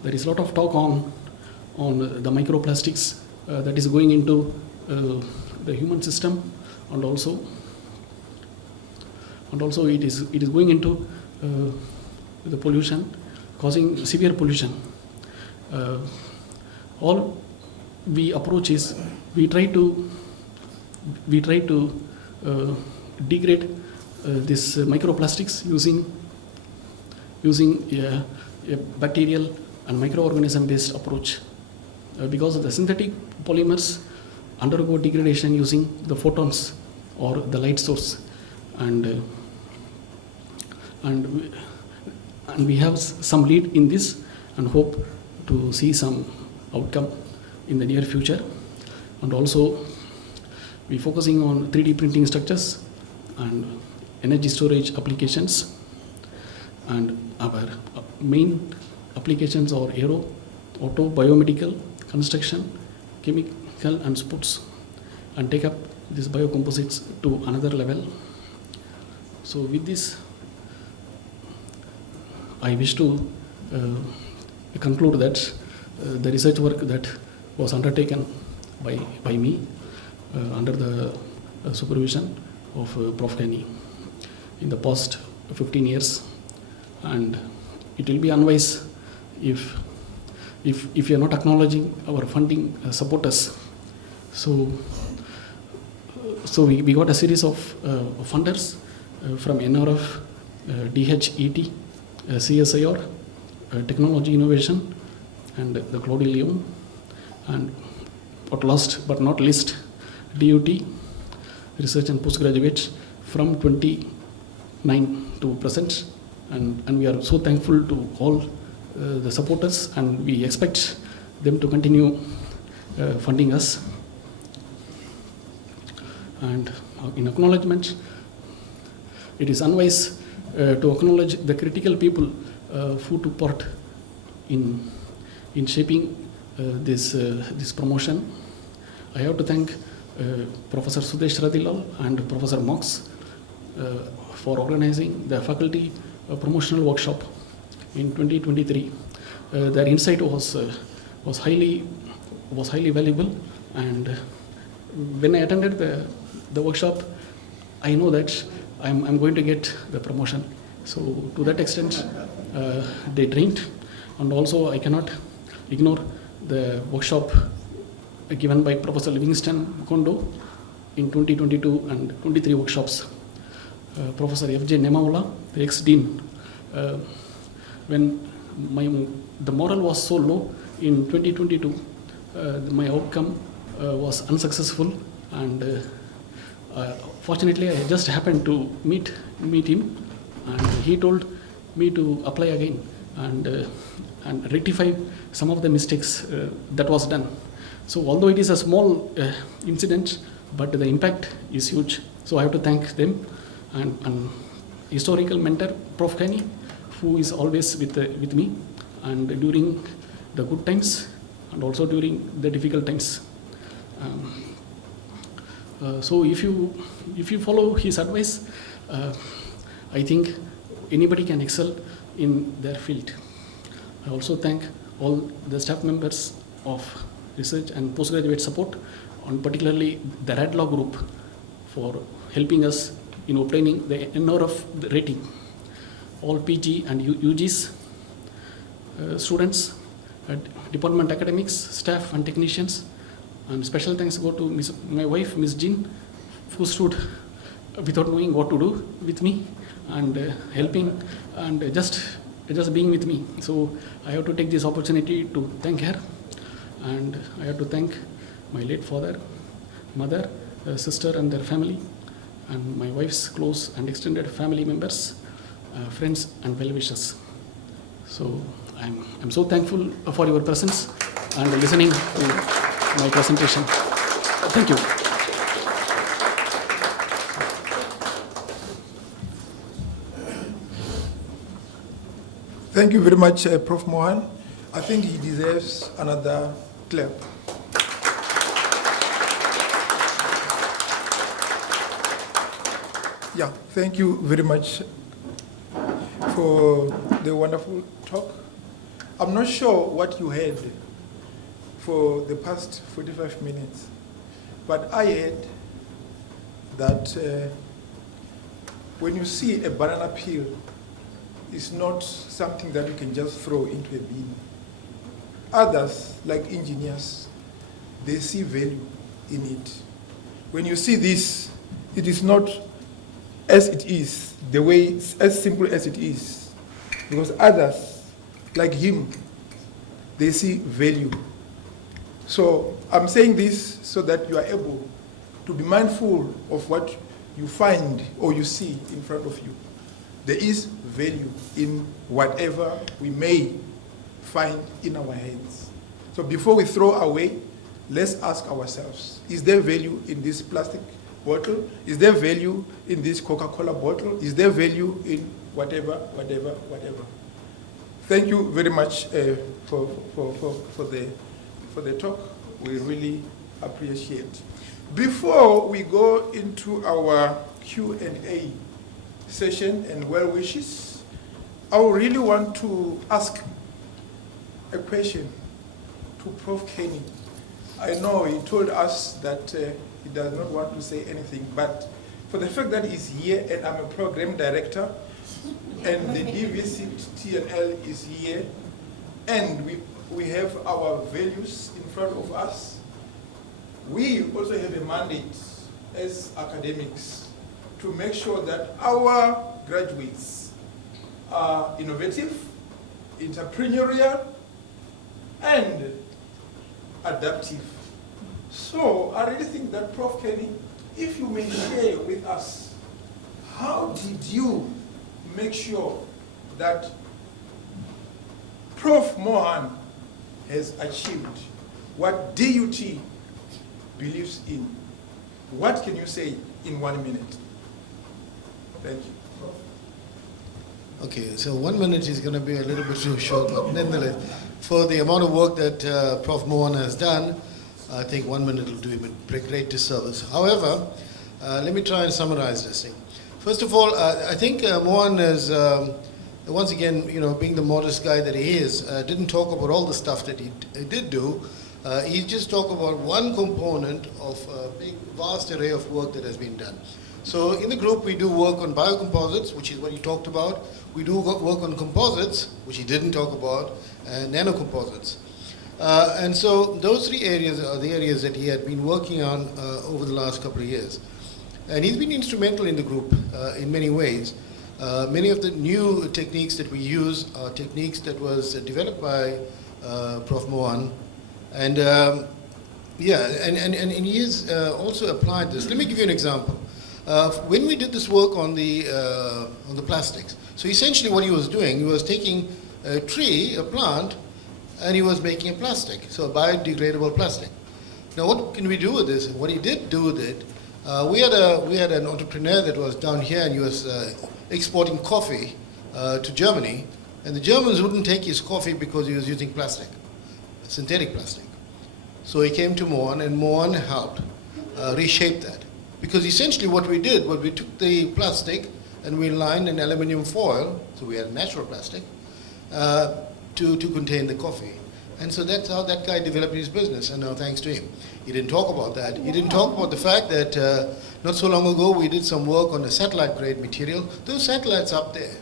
there is a lot of talk on the microplastics that is going into the human system, and also it is going into the pollution, causing severe pollution. All we approach is we try to degrade this microplastics using a bacterial and microorganism based approach, because the synthetic polymers undergo degradation using the photons or the light source, and we have some lead in this and hope to see some outcome in the near future. And also we focusing on 3D printing structures and energy storage applications, and our main applications are aero, auto, biomedical, construction, chemical and sports, and take up these biocomposites to another level. So with this, I wish to conclude that the research work that was undertaken by me under the supervision of Prof. Kenny in the past 15 years, and it will be unwise if you are not acknowledging our funding supporters. So we got a series of funders from NRF, DHET, CSIR, Technology Innovation, and the Claude Leon, and last but not least, DUT, Research and Postgraduate, from 29 to present, and we are so thankful to all the supporters, and we expect them to continue funding us. And in acknowledgement, it is unwise to acknowledge the critical people who took part in shaping this promotion. I have to thank Professor Sudesh Radilal and Professor Mox for organizing the faculty promotional workshop in 2023. Their insight was highly valuable, and when I attended the workshop, I know that I'm going to get the promotion. So to that extent, they trained, and also I cannot ignore the workshop given by Professor Livingston Kondo in 2022 and 23 workshops. Professor F.J. Nemaula, the ex-dean, when the morale was so low in 2022, my outcome was unsuccessful, and fortunately I just happened to meet him, and he told me to apply again and rectify some of the mistakes that was done. So although it is a small incident, but the impact is huge. So I have to thank them, and historical mentor Prof. Kenny, who is always with me, and during the good times and also during the difficult times. So if you follow his advice, I think anybody can excel in their field. I also thank all the staff members of research and postgraduate support, and particularly the Red Law group for helping us in obtaining the NR of the rating. All PG and UGs, students, department academics, staff and technicians, and special thanks go to my wife, Miss Jean, who stood without knowing what to do with me and helping and just being with me. So I have to take this opportunity to thank her, and I have to thank my late father, mother, sister and their family, and my wife's close and extended family members, friends and well-wishers. So I'm so thankful for your presence and listening to my presentation. Thank you. Thank you very much, Prof. Mohan. I think he deserves another clap. Yeah, thank you very much for the wonderful talk. I'm not sure what you heard for the past 45 minutes, but I heard that when you see a banana peel, it's not something that you can just throw into a bin. Others, like engineers, they see value in it. When you see this, it is not as it is, the way, as simple as it is. Because others, like him, they see value. So I'm saying this so that you are able to be mindful of what you find or you see in front of you. There is value in whatever we may find in our hands. So before we throw away, let's ask ourselves, is there value in this plastic bottle? Is there value in this Coca-Cola bottle? Is there value in whatever? Thank you very much for the talk. We really appreciate. Before we go into our Q&A session and well wishes, I really want to ask a question to Prof. Kenny. I know he told us that he does not want to say anything, but for the fact that he's here and I'm a program director and the DVC TNL is here and we have our values in front of us, we also have a mandate as academics to make sure that our graduates are innovative, entrepreneurial, and adaptive. So I really think that Prof. Kenny, if you may share with us, how did you make sure that Prof. Mohan has achieved what DUT believes in? What can you say in 1 minute? Thank you. Okay, so 1 minute is going to be a little bit too short, but nonetheless, for the amount of work that Prof. Mohan has done, I think 1 minute will do him a great disservice. However, let me try and summarize this thing. First of all, I think Mohan is, once again, being the modest guy that he is, didn't talk about all the stuff that he did do. He just talked about one component of a big, vast array of work that has been done. So in the group, we do work on biocomposites, which is what he talked about. We do work on composites, which he didn't talk about, and nanocomposites. And so those three areas are the areas that he had been working on over the last couple of years. And he's been instrumental in the group in many ways. Many of the new techniques that we use are techniques that was developed by Prof. Mohan. And he has also applied this. Let me give you an example. When we did this work on the plastics, so essentially what he was doing, he was taking a tree, a plant, and he was making a plastic, so a biodegradable plastic. Now what can we do with this? What he did do with it, we had an entrepreneur that was down here and he was exporting coffee to Germany, and the Germans wouldn't take his coffee because he was using plastic, synthetic plastic. So he came to Mohan, and Mohan helped reshape that. Because essentially what we did was we took the plastic and we lined an aluminum foil, so we had natural plastic, to contain the coffee. And so that's how that guy developed his business, and now thanks to him. He didn't talk about that. He didn't talk about the fact that not so long ago we did some work on a satellite-grade material. Those satellites up there.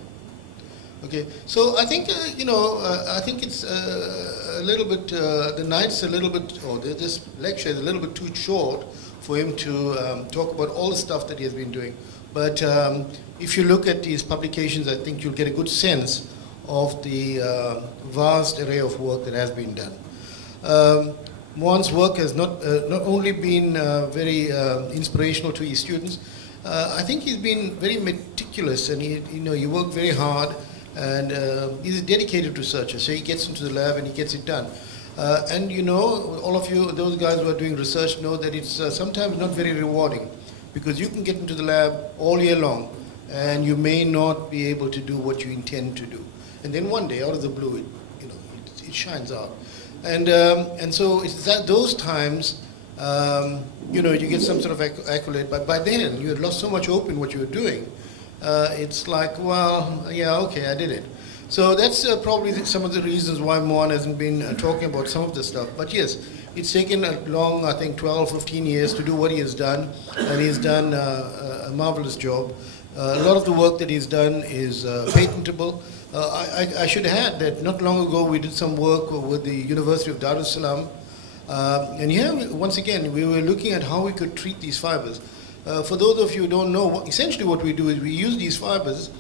Okay, so I think, I think it's a little bit, the night's a little bit, or this lecture is a little bit too short for him to talk about all the stuff that he has been doing. But if you look at these publications, I think you'll get a good sense of the vast array of work that has been done. Mohan's work has not only been very inspirational to his students, I think he's been very meticulous, and he worked very hard, and he's a dedicated researcher, so he gets into the lab and he gets it done. And all of you, those guys who are doing research know that it's sometimes not very rewarding, because you can get into the lab all year long and you may not be able to do what you intend to do. And then one day, out of the blue, it shines out. And so it's at those times, you get some sort of accolade, but by then you had lost so much hope in what you were doing. It's like, well, yeah, okay, I did it. So that's probably some of the reasons why Mohan hasn't been talking about some of the stuff. But yes, it's taken a long, I think, 12, 15 years to do what he has done, and he's done a marvelous job. A lot of the work that he's done is patentable. I should add that not long ago we did some work with the University of Dar es Salaam. And here, once again, we were looking at how we could treat these fibers. For those of you who don't know, essentially what we do is we use these fibers,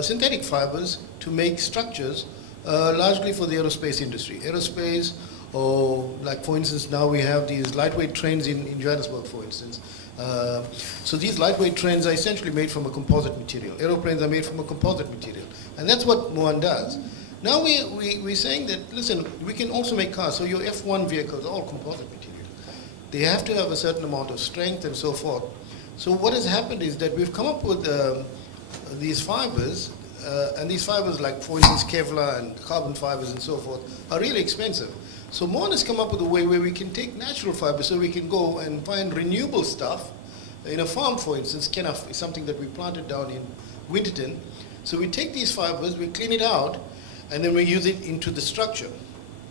synthetic fibers, to make structures, largely for the aerospace industry. Aerospace, or like for instance, now we have these lightweight trains in Johannesburg, for instance. So these lightweight trains are essentially made from a composite material. Aeroplanes are made from a composite material. And that's what Mohan does. Now we're saying that, listen, we can also make cars. So your F1 vehicles are all composite material. They have to have a certain amount of strength and so forth. So what has happened is that we've come up with these fibers, and these fibers, like for instance Kevlar and carbon fibers and so forth, are really expensive. So Mohan has come up with a way where we can take natural fibers, so we can go and find renewable stuff. In a farm, for instance, Kenaf is something that we planted down in Winterton. So we take these fibers, we clean it out, and then we use it into the structure.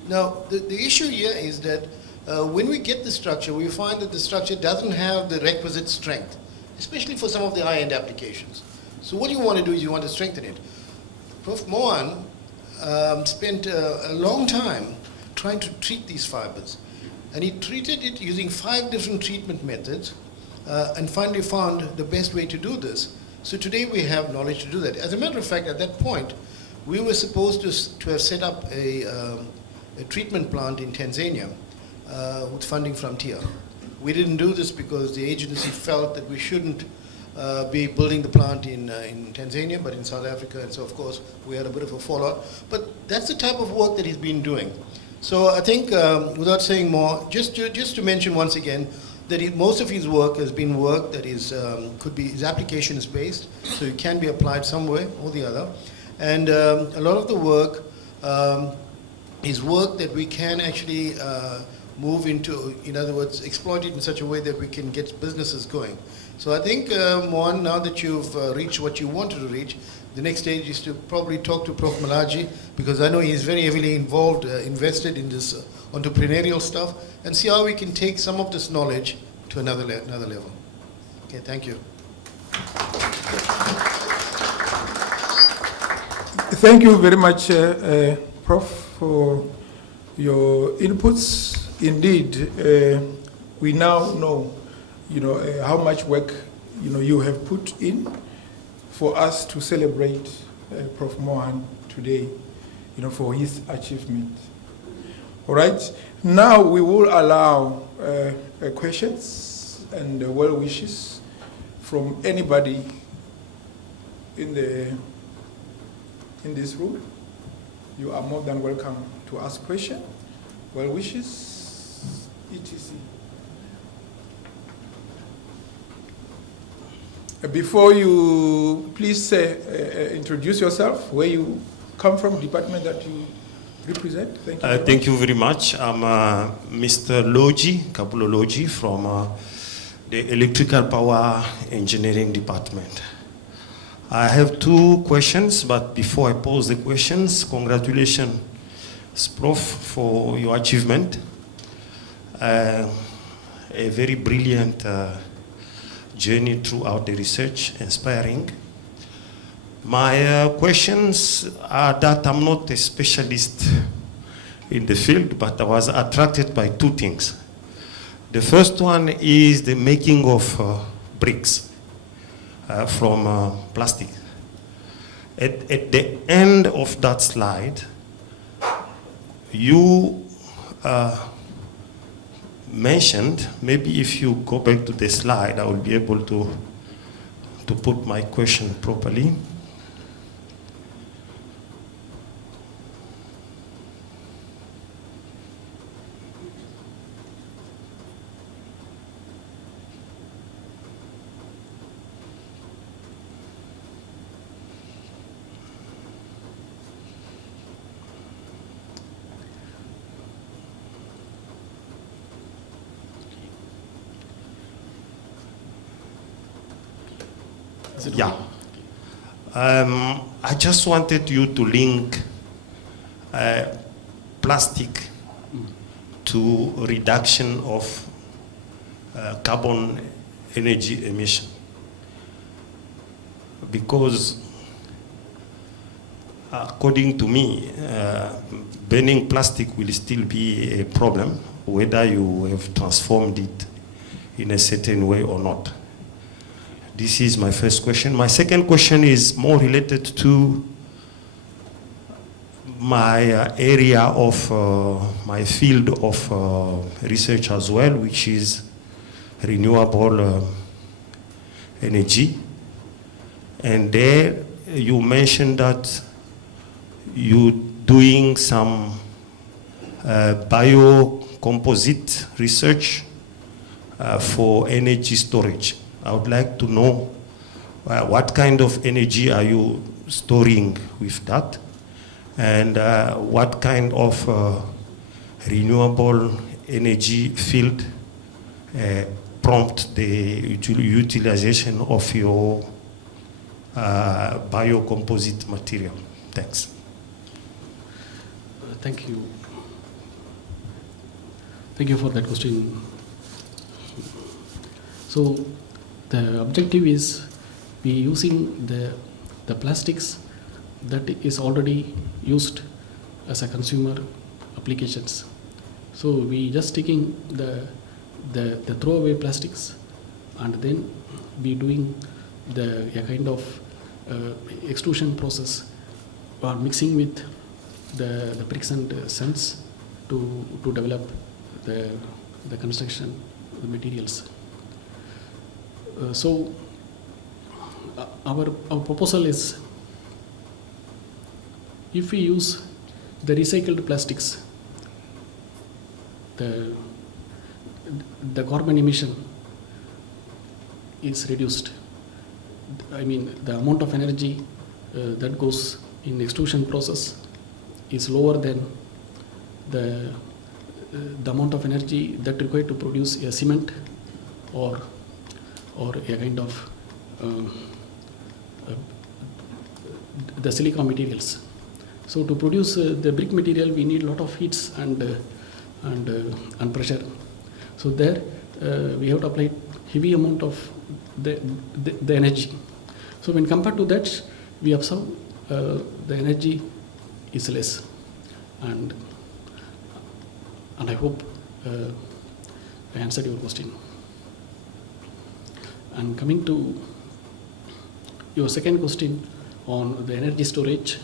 Now, the issue here is that when we get the structure, we find that the structure doesn't have the requisite strength, especially for some of the high-end applications. So what you want to do is you want to strengthen it. Prof. Mohan spent a long time trying to treat these fibers. And he treated it using 5 different treatment methods, and finally found the best way to do this. So today we have knowledge to do that. As a matter of fact, at that point, we were supposed to have set up a treatment plant in Tanzania with funding from TIA. We didn't do this because the agency felt that we shouldn't be building the plant in Tanzania, but in South Africa, and so of course we had a bit of a fallout. But that's the type of work that he's been doing. So I think, without saying more, just to mention once again, that most of his work has been work that is is applications based, so it can be applied somewhere or the other, and a lot of the work is work that we can actually move into, in other words, exploit it in such a way that we can get businesses going. So I think, Mohan, now that you've reached what you wanted to reach, the next stage is to probably talk to Prof. Malaji, because I know he's very heavily involved, invested in this entrepreneurial stuff, and see how we can take some of this knowledge to another level. Okay, thank you. Thank you very much, Prof, for your inputs. Indeed, we now know, how much work, you have put in for us to celebrate Prof. Mohan today, for his achievement. All right. Now we will allow questions and well wishes from anybody in this room. You are more than welcome to ask questions, well wishes, etc. Before you, please introduce yourself, where you come from, department that you represent. Thank you. Thank you very much. I'm Mr. Logi, Kabulo Logi, from the Electrical Power Engineering Department. I have 2 questions, but before I pose the questions, congratulations Prof, for your achievement. A very brilliant journey throughout the research, inspiring. My questions are that I'm not a specialist in the field, but I was attracted by two things. The first one is the making of bricks from plastic. At the end of that slide, you mentioned, maybe if you go back to the slide, I will be able to put my question properly. Yeah. I just wanted you to link plastic to reduction of carbon energy emission. Because according to me, burning plastic will still be a problem, whether you have transformed it in a certain way or not. This is my first question. My second question is more related to my area of, my field of research as well, which is renewable energy. And there you mentioned that you're doing some bio-composite research for energy storage. I would like to know what kind of energy are you storing with that, and what kind of renewable energy field prompt the utilization of your bio-composite material. Thanks. Thank you. Thank you for that question. So the objective is we using the plastics that is already used as a consumer applications. So we just taking the throwaway plastics and then we doing a kind of extrusion process or mixing with the bricks and sands to develop the construction, the materials. So our proposal is, if we use the recycled plastics, the carbon emission is reduced. I mean, the amount of energy that goes in extrusion process is lower than the amount of energy that required to produce a cement or a kind of the silicon materials. So to produce the brick material, we need a lot of heats and pressure. So there we have to apply heavy amount of the energy. So when compared to that, we observe the energy is less, and I hope I answered your question. And coming to your second question on the energy storage,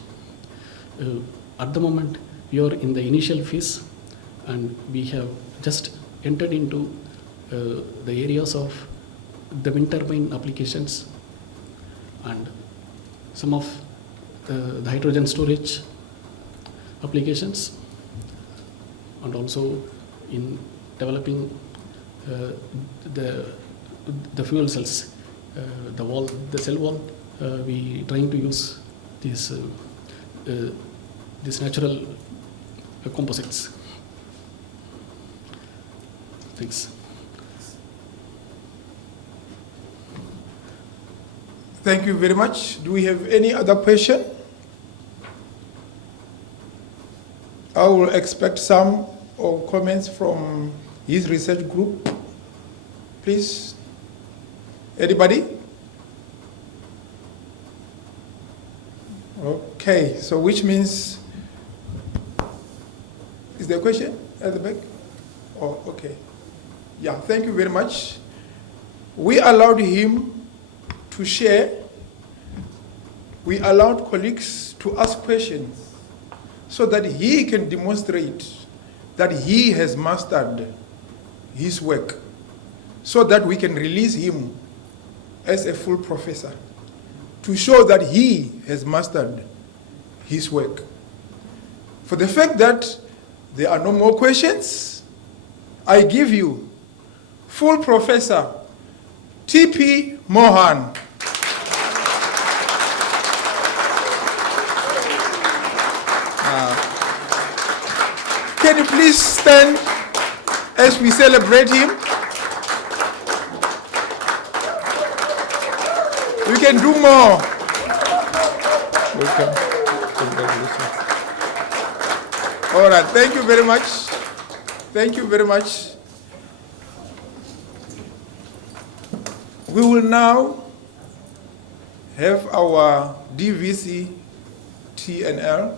at the moment we are in the initial phase, and we have just entered into the areas of the wind turbine applications and some of the hydrogen storage applications, and also in developing the fuel cells, the cell wall. We trying to use these natural composites. Thanks. Thank you very much. Do we have any other question? I will expect some or comments from his research group. Please. Anybody? Okay, so which means, is there a question at the back? Oh, okay. Yeah, thank you very much. We allowed him to share. We allowed colleagues to ask questions so that he can demonstrate that he has mastered his work, so that we can release him as a full professor to show that he has mastered his work. For the fact that there are no more questions, I give you full Professor T.P. Mohan. Can you please stand as we celebrate him? We can do more. Welcome. Congratulations. All right, thank you very much. Thank you very much. We will now have our DVC TNL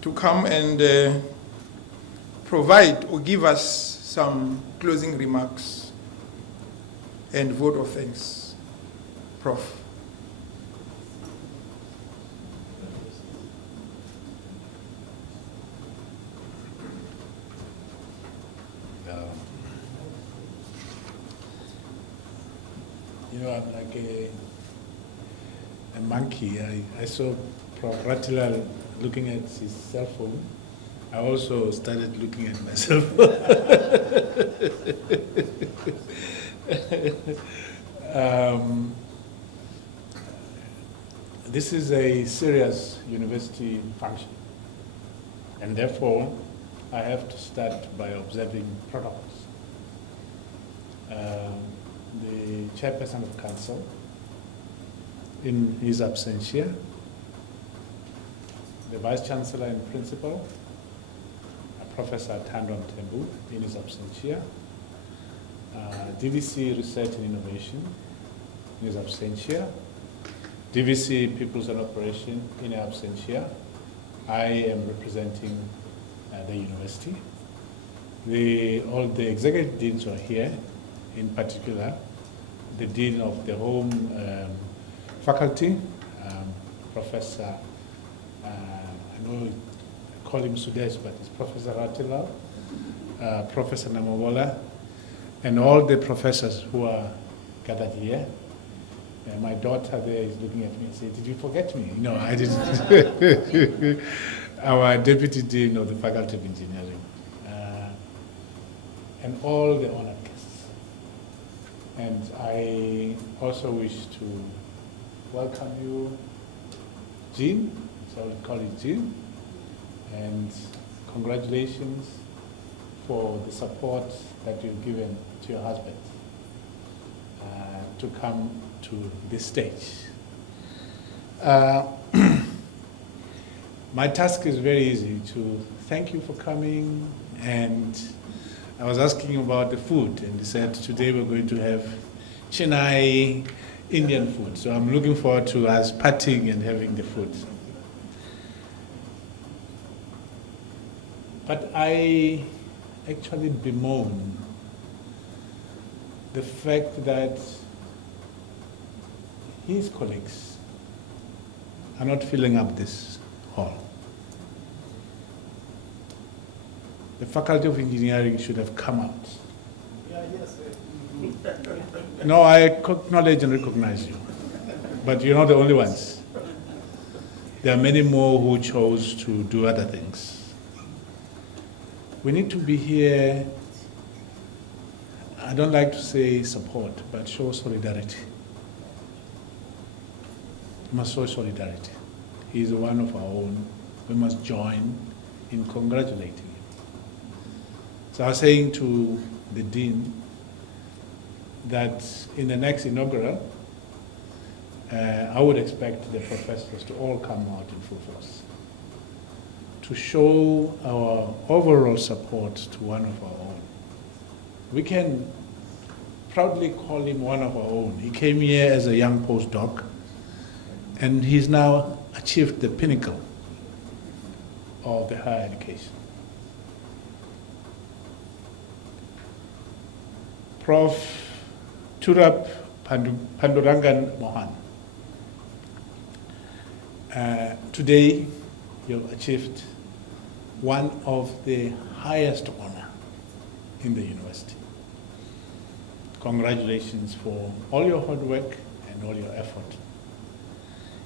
to come and provide or give us some closing remarks and vote of thanks. Prof. You know, I'm like a monkey. I saw Prof. Ratila looking at his cell phone. I also started looking at myself. This is a serious university function, and therefore I have to start by observing protocols. The chairperson of council, in his absentia, the vice chancellor and principal, Professor Tandon Tembu, in his absentia, DVC Research and Innovation, in his absentia, DVC People's and Operation, in his absentia. I am representing the university. All the executive deans are here, in particular, the dean of the home faculty, Professor, I know I call him Sudesh, but it's Professor Ratila, Professor Namawola, and all the professors who are gathered here. My daughter there is looking at me and saying, "Did you forget me?" No, I didn't. Our deputy dean of the Faculty of Engineering, and all the honored guests. And I also wish to welcome you, Jean, so I will call you Jean, and congratulations for the support that you've given to your husband to come to this stage. My task is very easy, to thank you for coming, and I was asking about the food, and he said today we're going to have Chennai Indian food, so I'm looking forward to us partying and having the food. But I actually bemoan the fact that his colleagues are not filling up this hall. The Faculty of Engineering should have come out. No, I acknowledge and recognize you, but you're not the only ones. There are many more who chose to do other things. We need to be here, I don't like to say support, but show solidarity. We must show solidarity. He is one of our own. We must join in congratulating him. So I was saying to the dean that in the next inaugural, I would expect the professors to all come out in full force to show our overall support to one of our own. We can proudly call him one of our own. He came here as a young postdoc, and he's now achieved the pinnacle of the higher education. Prof. Turup Pandurangan Mohan. Today, you've achieved one of the highest honor in the university. Congratulations for all your hard work and all your effort.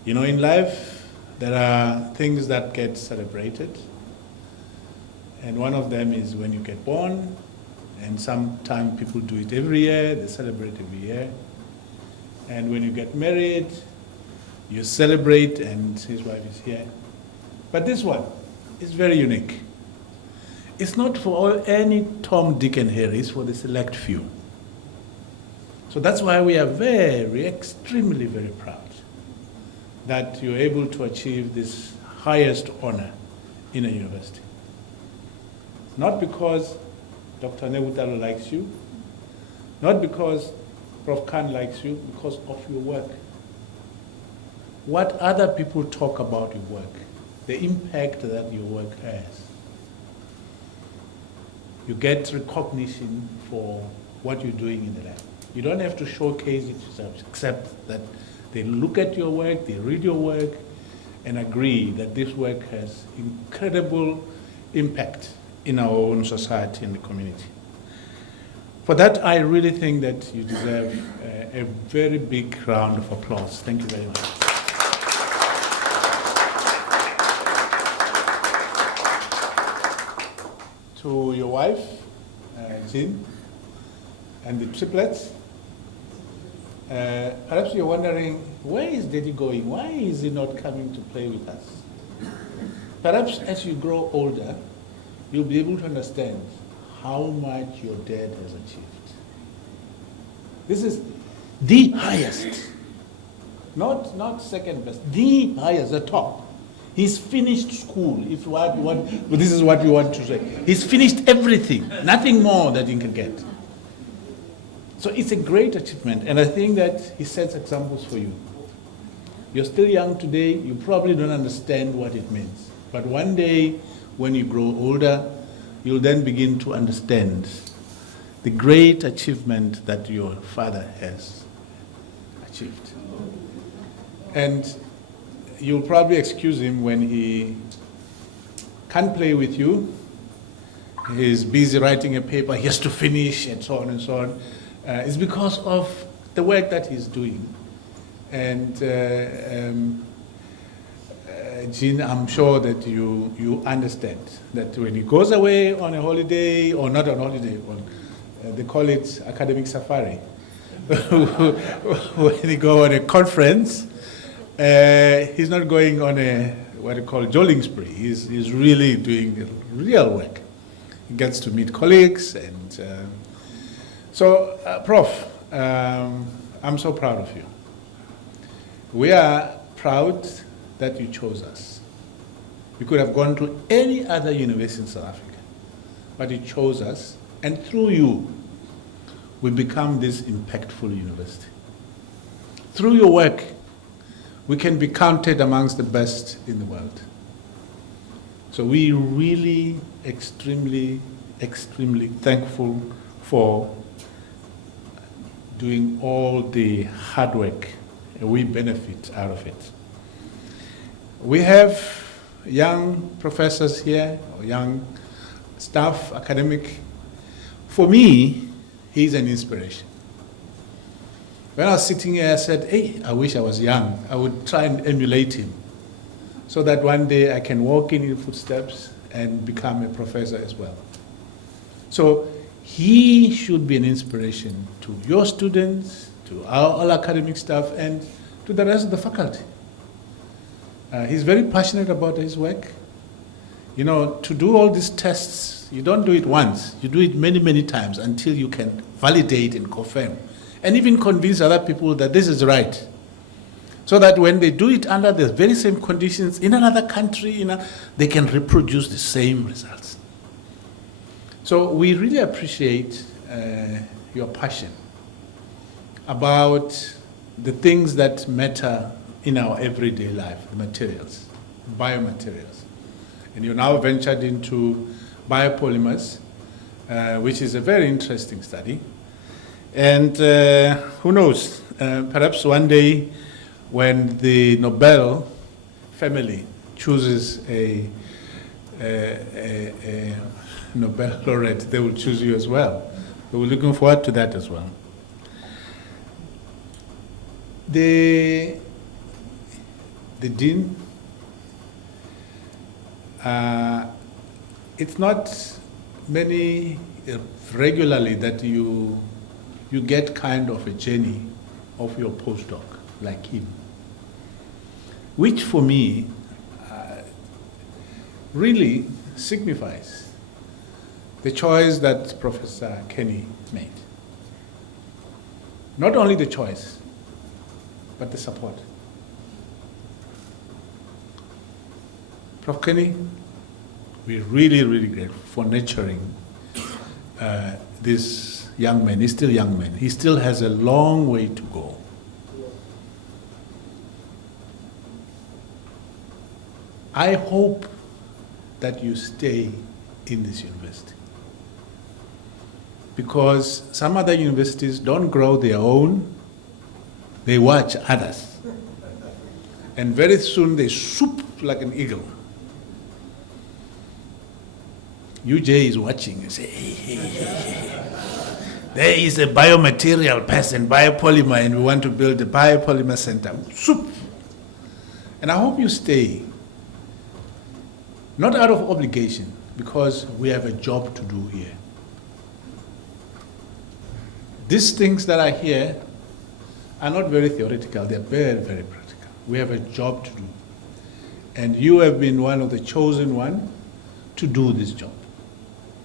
You know, in life, there are things that get celebrated, and one of them is when you get born, and sometimes people do it every year, they celebrate every year. And when you get married, you celebrate, and his wife is here. But this one is very unique. It's not for any Tom, Dick, and Harry, it's for the select few. So that's why we are extremely, very proud that you're able to achieve this highest honor in a university. Not because Dr. Negutalo likes you, not because Prof. Khan likes you, because of your work. What other people talk about your work, the impact that your work has. You get recognition for what you're doing in the lab. You don't have to showcase it yourself, except that they look at your work, they read your work, and agree that this work has incredible impact in our own society and the community. For that, I really think that you deserve a very big round of applause. Thank you very much. To your wife, Jean, and the triplets, perhaps you're wondering, where is Daddy going? Why is he not coming to play with us? Perhaps as you grow older, you'll be able to understand how much your dad has achieved. This is the highest, not second best, the highest, the top. He's finished school, if this is what we want to say. He's finished everything, nothing more that he can get. So it's a great achievement, and I think that he sets examples for you. You're still young today, you probably don't understand what it means. But one day, when you grow older, you'll then begin to understand the great achievement that your father has achieved. And you'll probably excuse him when he can't play with you. He's busy writing a paper, he has to finish, and so on and so on. It's because of the work that he's doing. And Jean, I'm sure that you understand that when he goes away on a holiday, or not on holiday, they call it academic safari. When he go on a conference, he's not going on a what you call jolling spree. He's really doing real work. He gets to meet colleagues, and Prof, I'm so proud of you. We are proud that you chose us. You could have gone to any other university in South Africa, but you chose us, and through you, we become this impactful university. Through your work, we can be counted amongst the best in the world. So we really extremely, extremely thankful for doing all the hard work, and we benefit out of it. We have young professors here, or young staff, academic. For me, he's an inspiration. When I was sitting here, I said, hey, I wish I was young. I would try and emulate him so that one day I can walk in his footsteps and become a professor as well. So he should be an inspiration to your students, to all academic staff, and to the rest of the faculty. He's very passionate about his work. You know, to do all these tests, you don't do it once. You do it many, many times until you can validate and confirm, and even convince other people that this is right. So that when they do it under the very same conditions in another country, they can reproduce the same results. So we really appreciate your passion about the things that matter in our everyday life, the materials, biomaterials. And you now ventured into biopolymers, which is a very interesting study. And who knows, perhaps one day when the Nobel family chooses a Nobel laureate, they will choose you as well. So we're looking forward to that as well. The Dean, it's not regularly that you get kind of a journey of your postdoc like him, which for me really signifies the choice that Professor Kenny made. Not only the choice, but the support. Prof. Kenny, we're really, really grateful for nurturing this young man. He's still a young man. He still has a long way to go. I hope that you stay in this university, because some other universities don't grow their own, they watch others. And very soon they swoop like an eagle. UJ is watching and say, hey. There is a biomaterial person, biopolymer, and we want to build a biopolymer center. Swoop. And I hope you stay. Not out of obligation, because we have a job to do here. These things that are here are not very theoretical, they're very, very practical. We have a job to do. And you have been one of the chosen ones to do this job.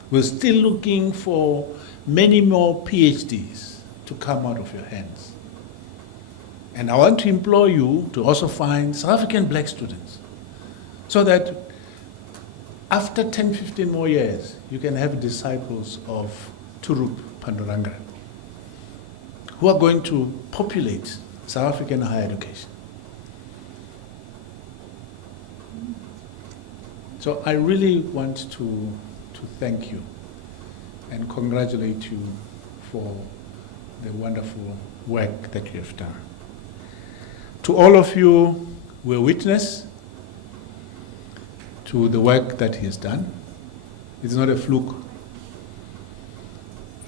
We're still looking for many more PhDs to come out of your hands. And I want to implore you to also find South African black students, so that after 10, 15 more years, you can have disciples of Turup, Pandurangan, who are going to populate South African higher education. So I really want to thank you and congratulate you for the wonderful work that you have done. To all of you who are witness to the work that he has done, it's not a fluke.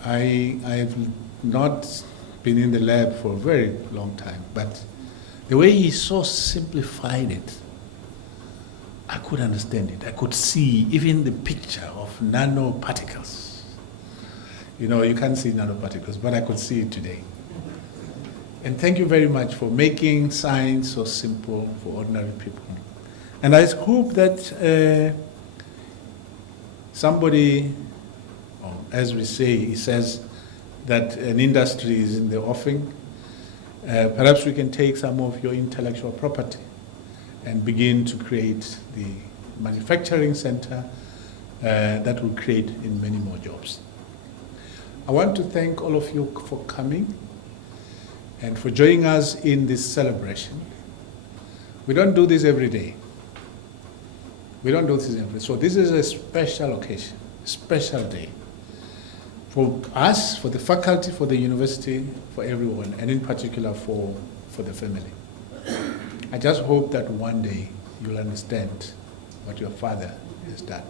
I have not been in the lab for a very long time, but the way he so simplified it, I could understand it. I could see even the picture of nanoparticles. You know, you can't see nanoparticles, but I could see it today. And thank you very much for making science so simple for ordinary people. And I hope that somebody, as we say, he says that an industry is in the offing. Perhaps we can take some of your intellectual property and begin to create the manufacturing center that will create in many more jobs. I want to thank all of you for coming and for joining us in this celebration. We don't do this every day. We don't do this every day. So this is a special occasion, a special day for us, for the faculty, for the university, for everyone, and in particular for the family. I just hope that one day you'll understand what your father has done.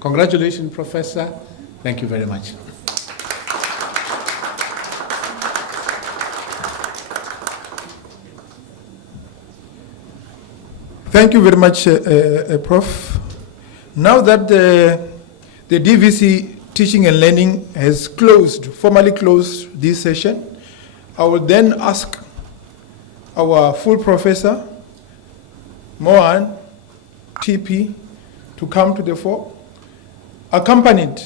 Congratulations, Professor. Thank you very much. Thank you very much, Prof. Now that the DVC Teaching and Learning has formally closed this session, I will then ask our full professor, Mohan, TP, to come to the fore, accompanied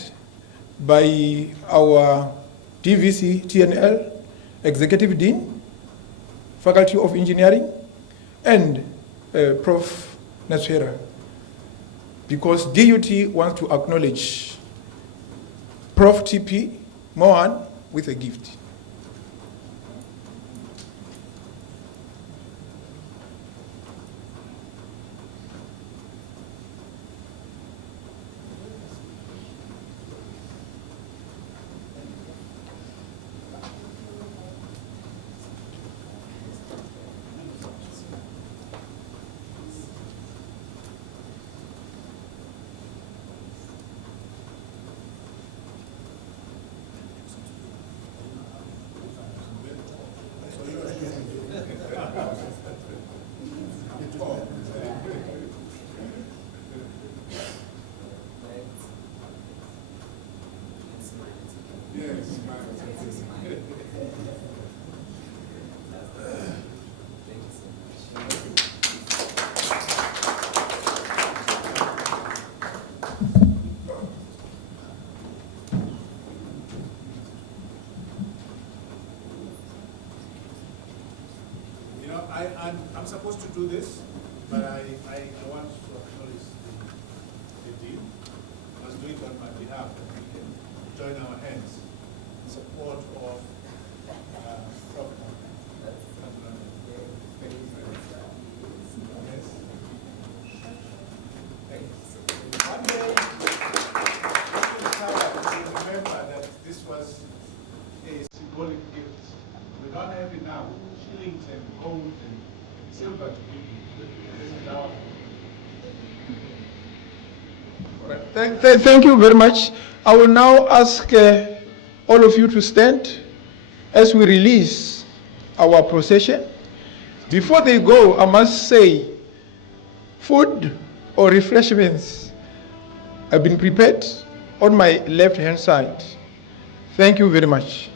by our DVC TNL Executive Dean, Faculty of Engineering, and Prof. Naswera, because DUT wants to acknowledge Prof. TP Mohan with a gift. I'm supposed to do this, but I want to acknowledge the dean. I was doing it on my behalf, and we can join our hands in support of Prof. Pandurangan. Yes. One day, we remember that this was a symbolic gift. We don't have enough shillings and gold and silver to give you. This is our. All right. Thank you very much. I will now ask all of you to stand as we release our procession. Before they go, I must say, food or refreshments have been prepared on my left-hand side. Thank you very much.